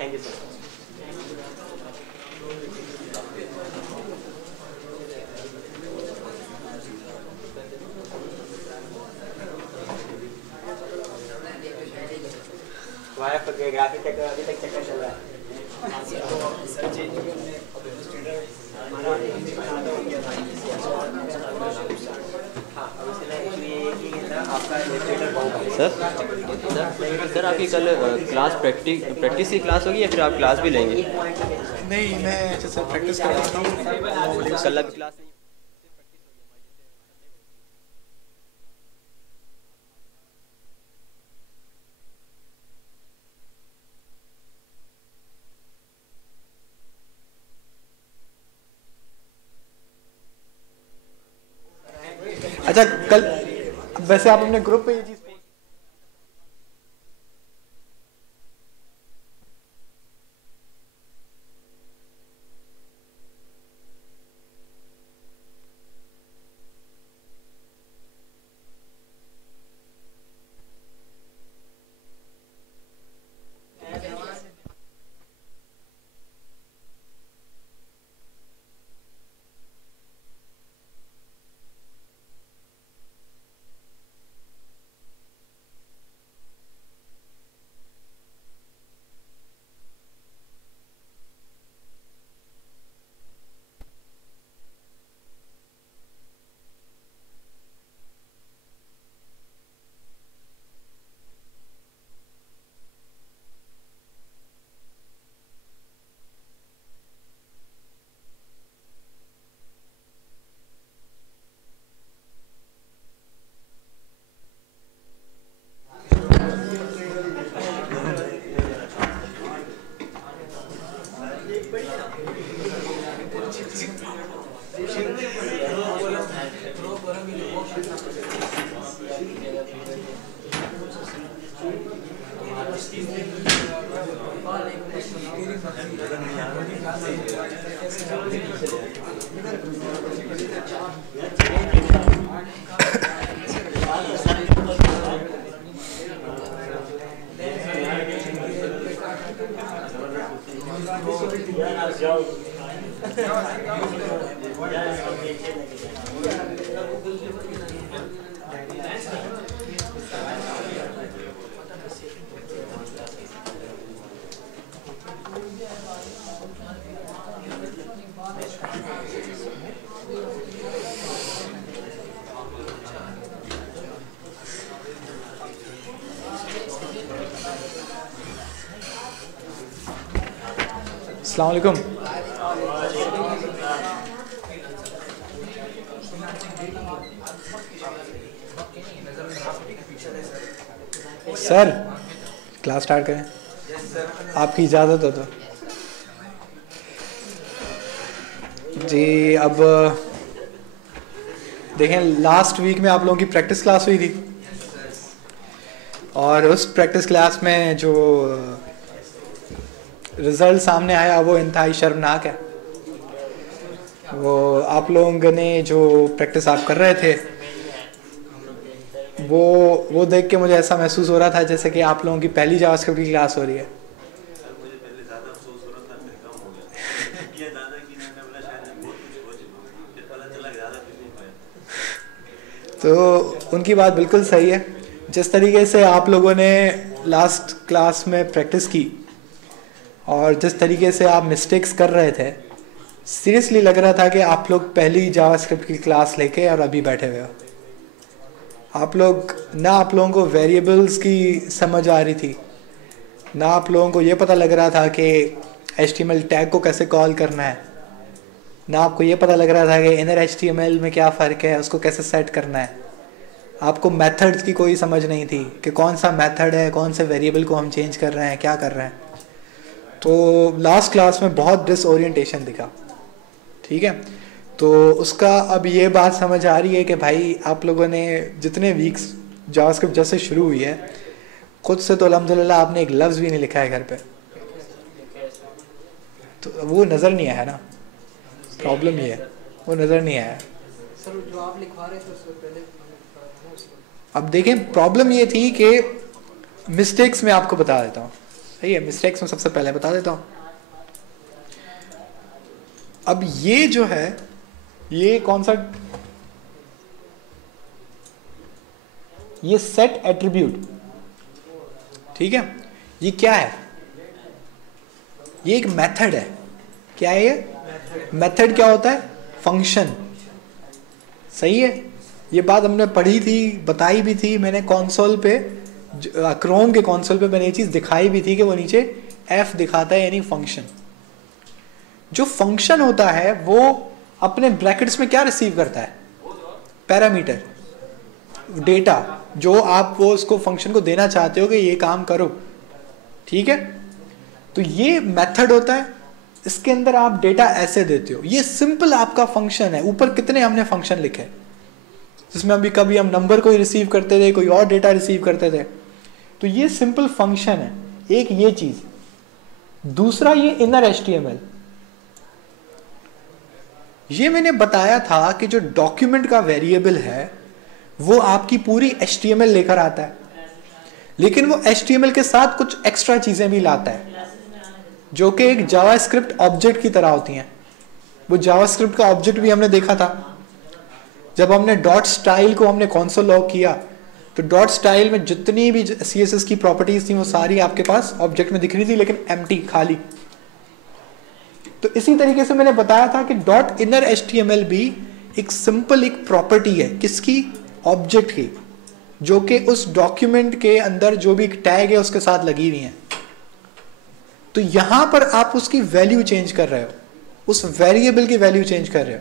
Thank you sir. हमारा फोटोग्राफी तक अभी तक चक्कर चल रहा है। सर आपकी कल क्लास प्रैक्टिस की क्लास होगी या फिर आप क्लास भी लेंगे? नहीं, मैं जैसे प्रैक्टिस कर रहा हूँ, कल अभी क्लास नहीं। अच्छा कल वैसे आप अपने ग्रुप पे ये चीज़ अस्सलाम वालेकुम। सर क्लास स्टार्ट करें, आपकी इजाज़त हो तो। जी अब देखें, लास्ट वीक में आप लोगों की प्रैक्टिस क्लास हुई थी और उस प्रैक्टिस क्लास में जो रिज़ल्ट सामने आया वो इंतहाई शर्मनाक है। वो आप लोगों ने जो प्रैक्टिस आप कर रहे थे वो देख के मुझे ऐसा महसूस हो रहा था जैसे कि आप लोगों की पहली जावास्क्रिप्ट की क्लास हो रही है। तो उनकी बात बिल्कुल सही है। जिस तरीके से आप लोगों ने लास्ट क्लास में प्रैक्टिस की और जिस तरीके से आप मिस्टेक्स कर रहे थे, सीरियसली लग रहा था कि आप लोग पहली जावास्क्रिप्ट की क्लास लेके और अभी बैठे हुए हो। आप लोगों को वेरिएबल्स की समझ आ रही थी, ना आप लोगों को ये पता लग रहा था कि HTML टैग को कैसे कॉल करना है, ना आपको ये पता लग रहा था कि इनर HTML में क्या फ़र्क है, उसको कैसे सेट करना है। आपको मेथड्स की कोई समझ नहीं थी कि कौन सा मेथड है, कौन से वेरिएबल को हम चेंज कर रहे हैं, क्या कर रहे हैं। तो लास्ट क्लास में बहुत डिसओरिएंटेशन दिखा, ठीक है। तो उसका अब ये बात समझ आ रही है कि भाई आप लोगों ने जितने वीक्स जावास्क्रिप्ट जैसे शुरू हुई है, खुद से तो अल्हम्दुलिल्लाह आपने एक लफ्ज़ भी नहीं लिखा है घर पे, तो वो नज़र नहीं आया ना। प्रॉब्लम ये है, वो नज़र नहीं आया। सर जो आप लिखवा रहे थे उससे पहले अब देखें, प्रॉब्लम ये थी कि मिस्टेक्स में आपको बता देता हूँ, सही है। मिस्टेक्स में सबसे पहले बता देता हूँ। अब ये जो है, ये कौन सा, ये सेट एट्रीब्यूट, ठीक है। ये क्या है? ये एक मेथड है। क्या है ये? मेथड क्या होता है? फंक्शन, सही है। ये बात हमने पढ़ी थी, बताई भी थी मैंने कंसोल पे, क्रोम के कंसोल पे मैंने ये चीज़ दिखाई भी थी कि वो नीचे f दिखाता है, यानी फंक्शन। जो फंक्शन होता है वो अपने ब्रैकेट्स में क्या रिसीव करता है? पैरामीटर, डेटा, जो आप वो उसको फंक्शन को देना चाहते हो कि ये काम करो, ठीक है। तो ये मेथड होता है, इसके अंदर आप डेटा ऐसे देते हो। ये सिंपल आपका फंक्शन है। ऊपर कितने हमने फंक्शन लिखे जिसमें अभी कभी हम नंबर को ही रिसीव करते थे, कोई और डेटा रिसीव करते थे। तो ये सिंपल फंक्शन है, एक ये चीज। दूसरा ये इनर HTML, ये मैंने बताया था कि जो डॉक्यूमेंट का वेरिएबल है वो आपकी पूरी HTML लेकर आता है, लेकिन वो HTML के साथ कुछ एक्स्ट्रा चीजें भी लाता है जो कि एक जावास्क्रिप्ट ऑब्जेक्ट की तरह होती हैं। वो जावास्क्रिप्ट का ऑब्जेक्ट भी हमने देखा था जब हमने डॉट स्टाइल को हमने कंसोल लॉग किया। तो डॉट स्टाइल में जितनी भी CSS की प्रॉपर्टीज थी वो सारी आपके पास ऑब्जेक्ट में दिख रही थी, लेकिन एम्प्टी, खाली। तो इसी तरीके से मैंने बताया था कि डॉट इनर HTML भी एक सिंपल एक प्रॉपर्टी है, किसकी? ऑब्जेक्ट की, जो कि उस डॉक्यूमेंट के अंदर जो भी टैग है उसके साथ लगी हुई है। तो यहां पर आप उसकी वैल्यू चेंज कर रहे हो, उस वेरिएबल की वैल्यू चेंज कर रहे हो।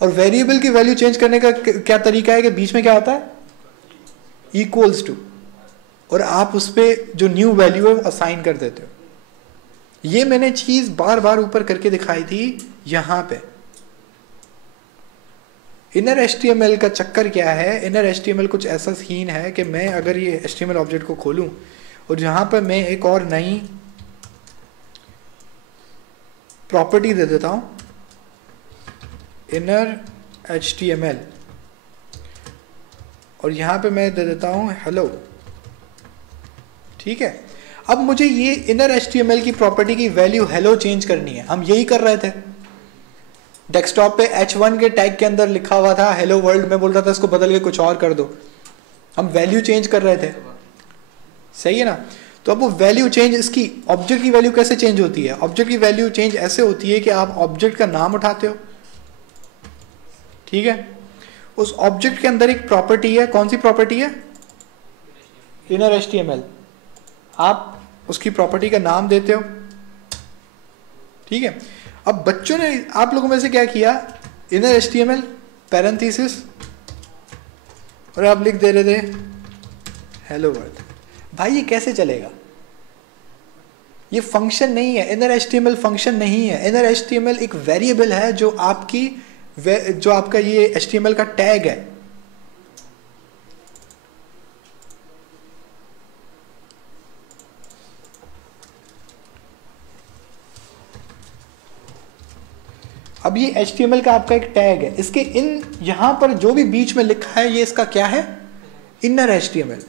और वेरिएबल की वैल्यू चेंज करने का क्या तरीका है कि बीच में क्या आता है? इक्वल्स टू, और आप उस पर जो न्यू वैल्यू है वो असाइन कर देते हो। ये मैंने चीज बार बार ऊपर करके दिखाई थी। यहां पे इनर HTML का चक्कर क्या है? इनर HTML कुछ ऐसा सीन है कि मैं अगर ये HTML ऑब्जेक्ट को खोलूं और जहां पर मैं एक और नई प्रॉपर्टी दे देता हूं इनर HTML, और यहां पे मैं दे देता हूं हेलो। ठीक है, अब मुझे ये इनर HTML की प्रॉपर्टी की वैल्यू हेलो चेंज करनी है। हम यही कर रहे थे, डेस्कटॉप पे H1 के टैग के अंदर लिखा हुआ था हेलो वर्ल्ड, में बोल रहा था इसको बदल के कुछ और कर दो, हम वैल्यू चेंज कर रहे थे, सही है ना। तो अब वो वैल्यू चेंज, इसकी ऑब्जेक्ट की वैल्यू कैसे चेंज होती है? ऑब्जेक्ट की वैल्यू चेंज ऐसे होती है कि आप ऑब्जेक्ट का नाम उठाते हो, ठीक है, उस ऑब्जेक्ट के अंदर एक प्रॉपर्टी है, कौन सी प्रॉपर्टी है? Inner HTML। आप उसकी प्रॉपर्टी का नाम देते हो, ठीक है। अब बच्चों ने, आप लोगों में से क्या किया, इनर HTML पैरेंथेसिस, और आप लिख दे रहे थे हेलो वर्ल्ड। भाई ये कैसे चलेगा? ये फंक्शन नहीं है, इनर HTML फंक्शन नहीं है। इनर HTML एक वेरिएबल है जो आपका ये HTML का टैग है। अब ये HTML का आपका एक टैग है, इसके यहां पर जो भी बीच में लिखा है ये इसका क्या है? Inner HTML।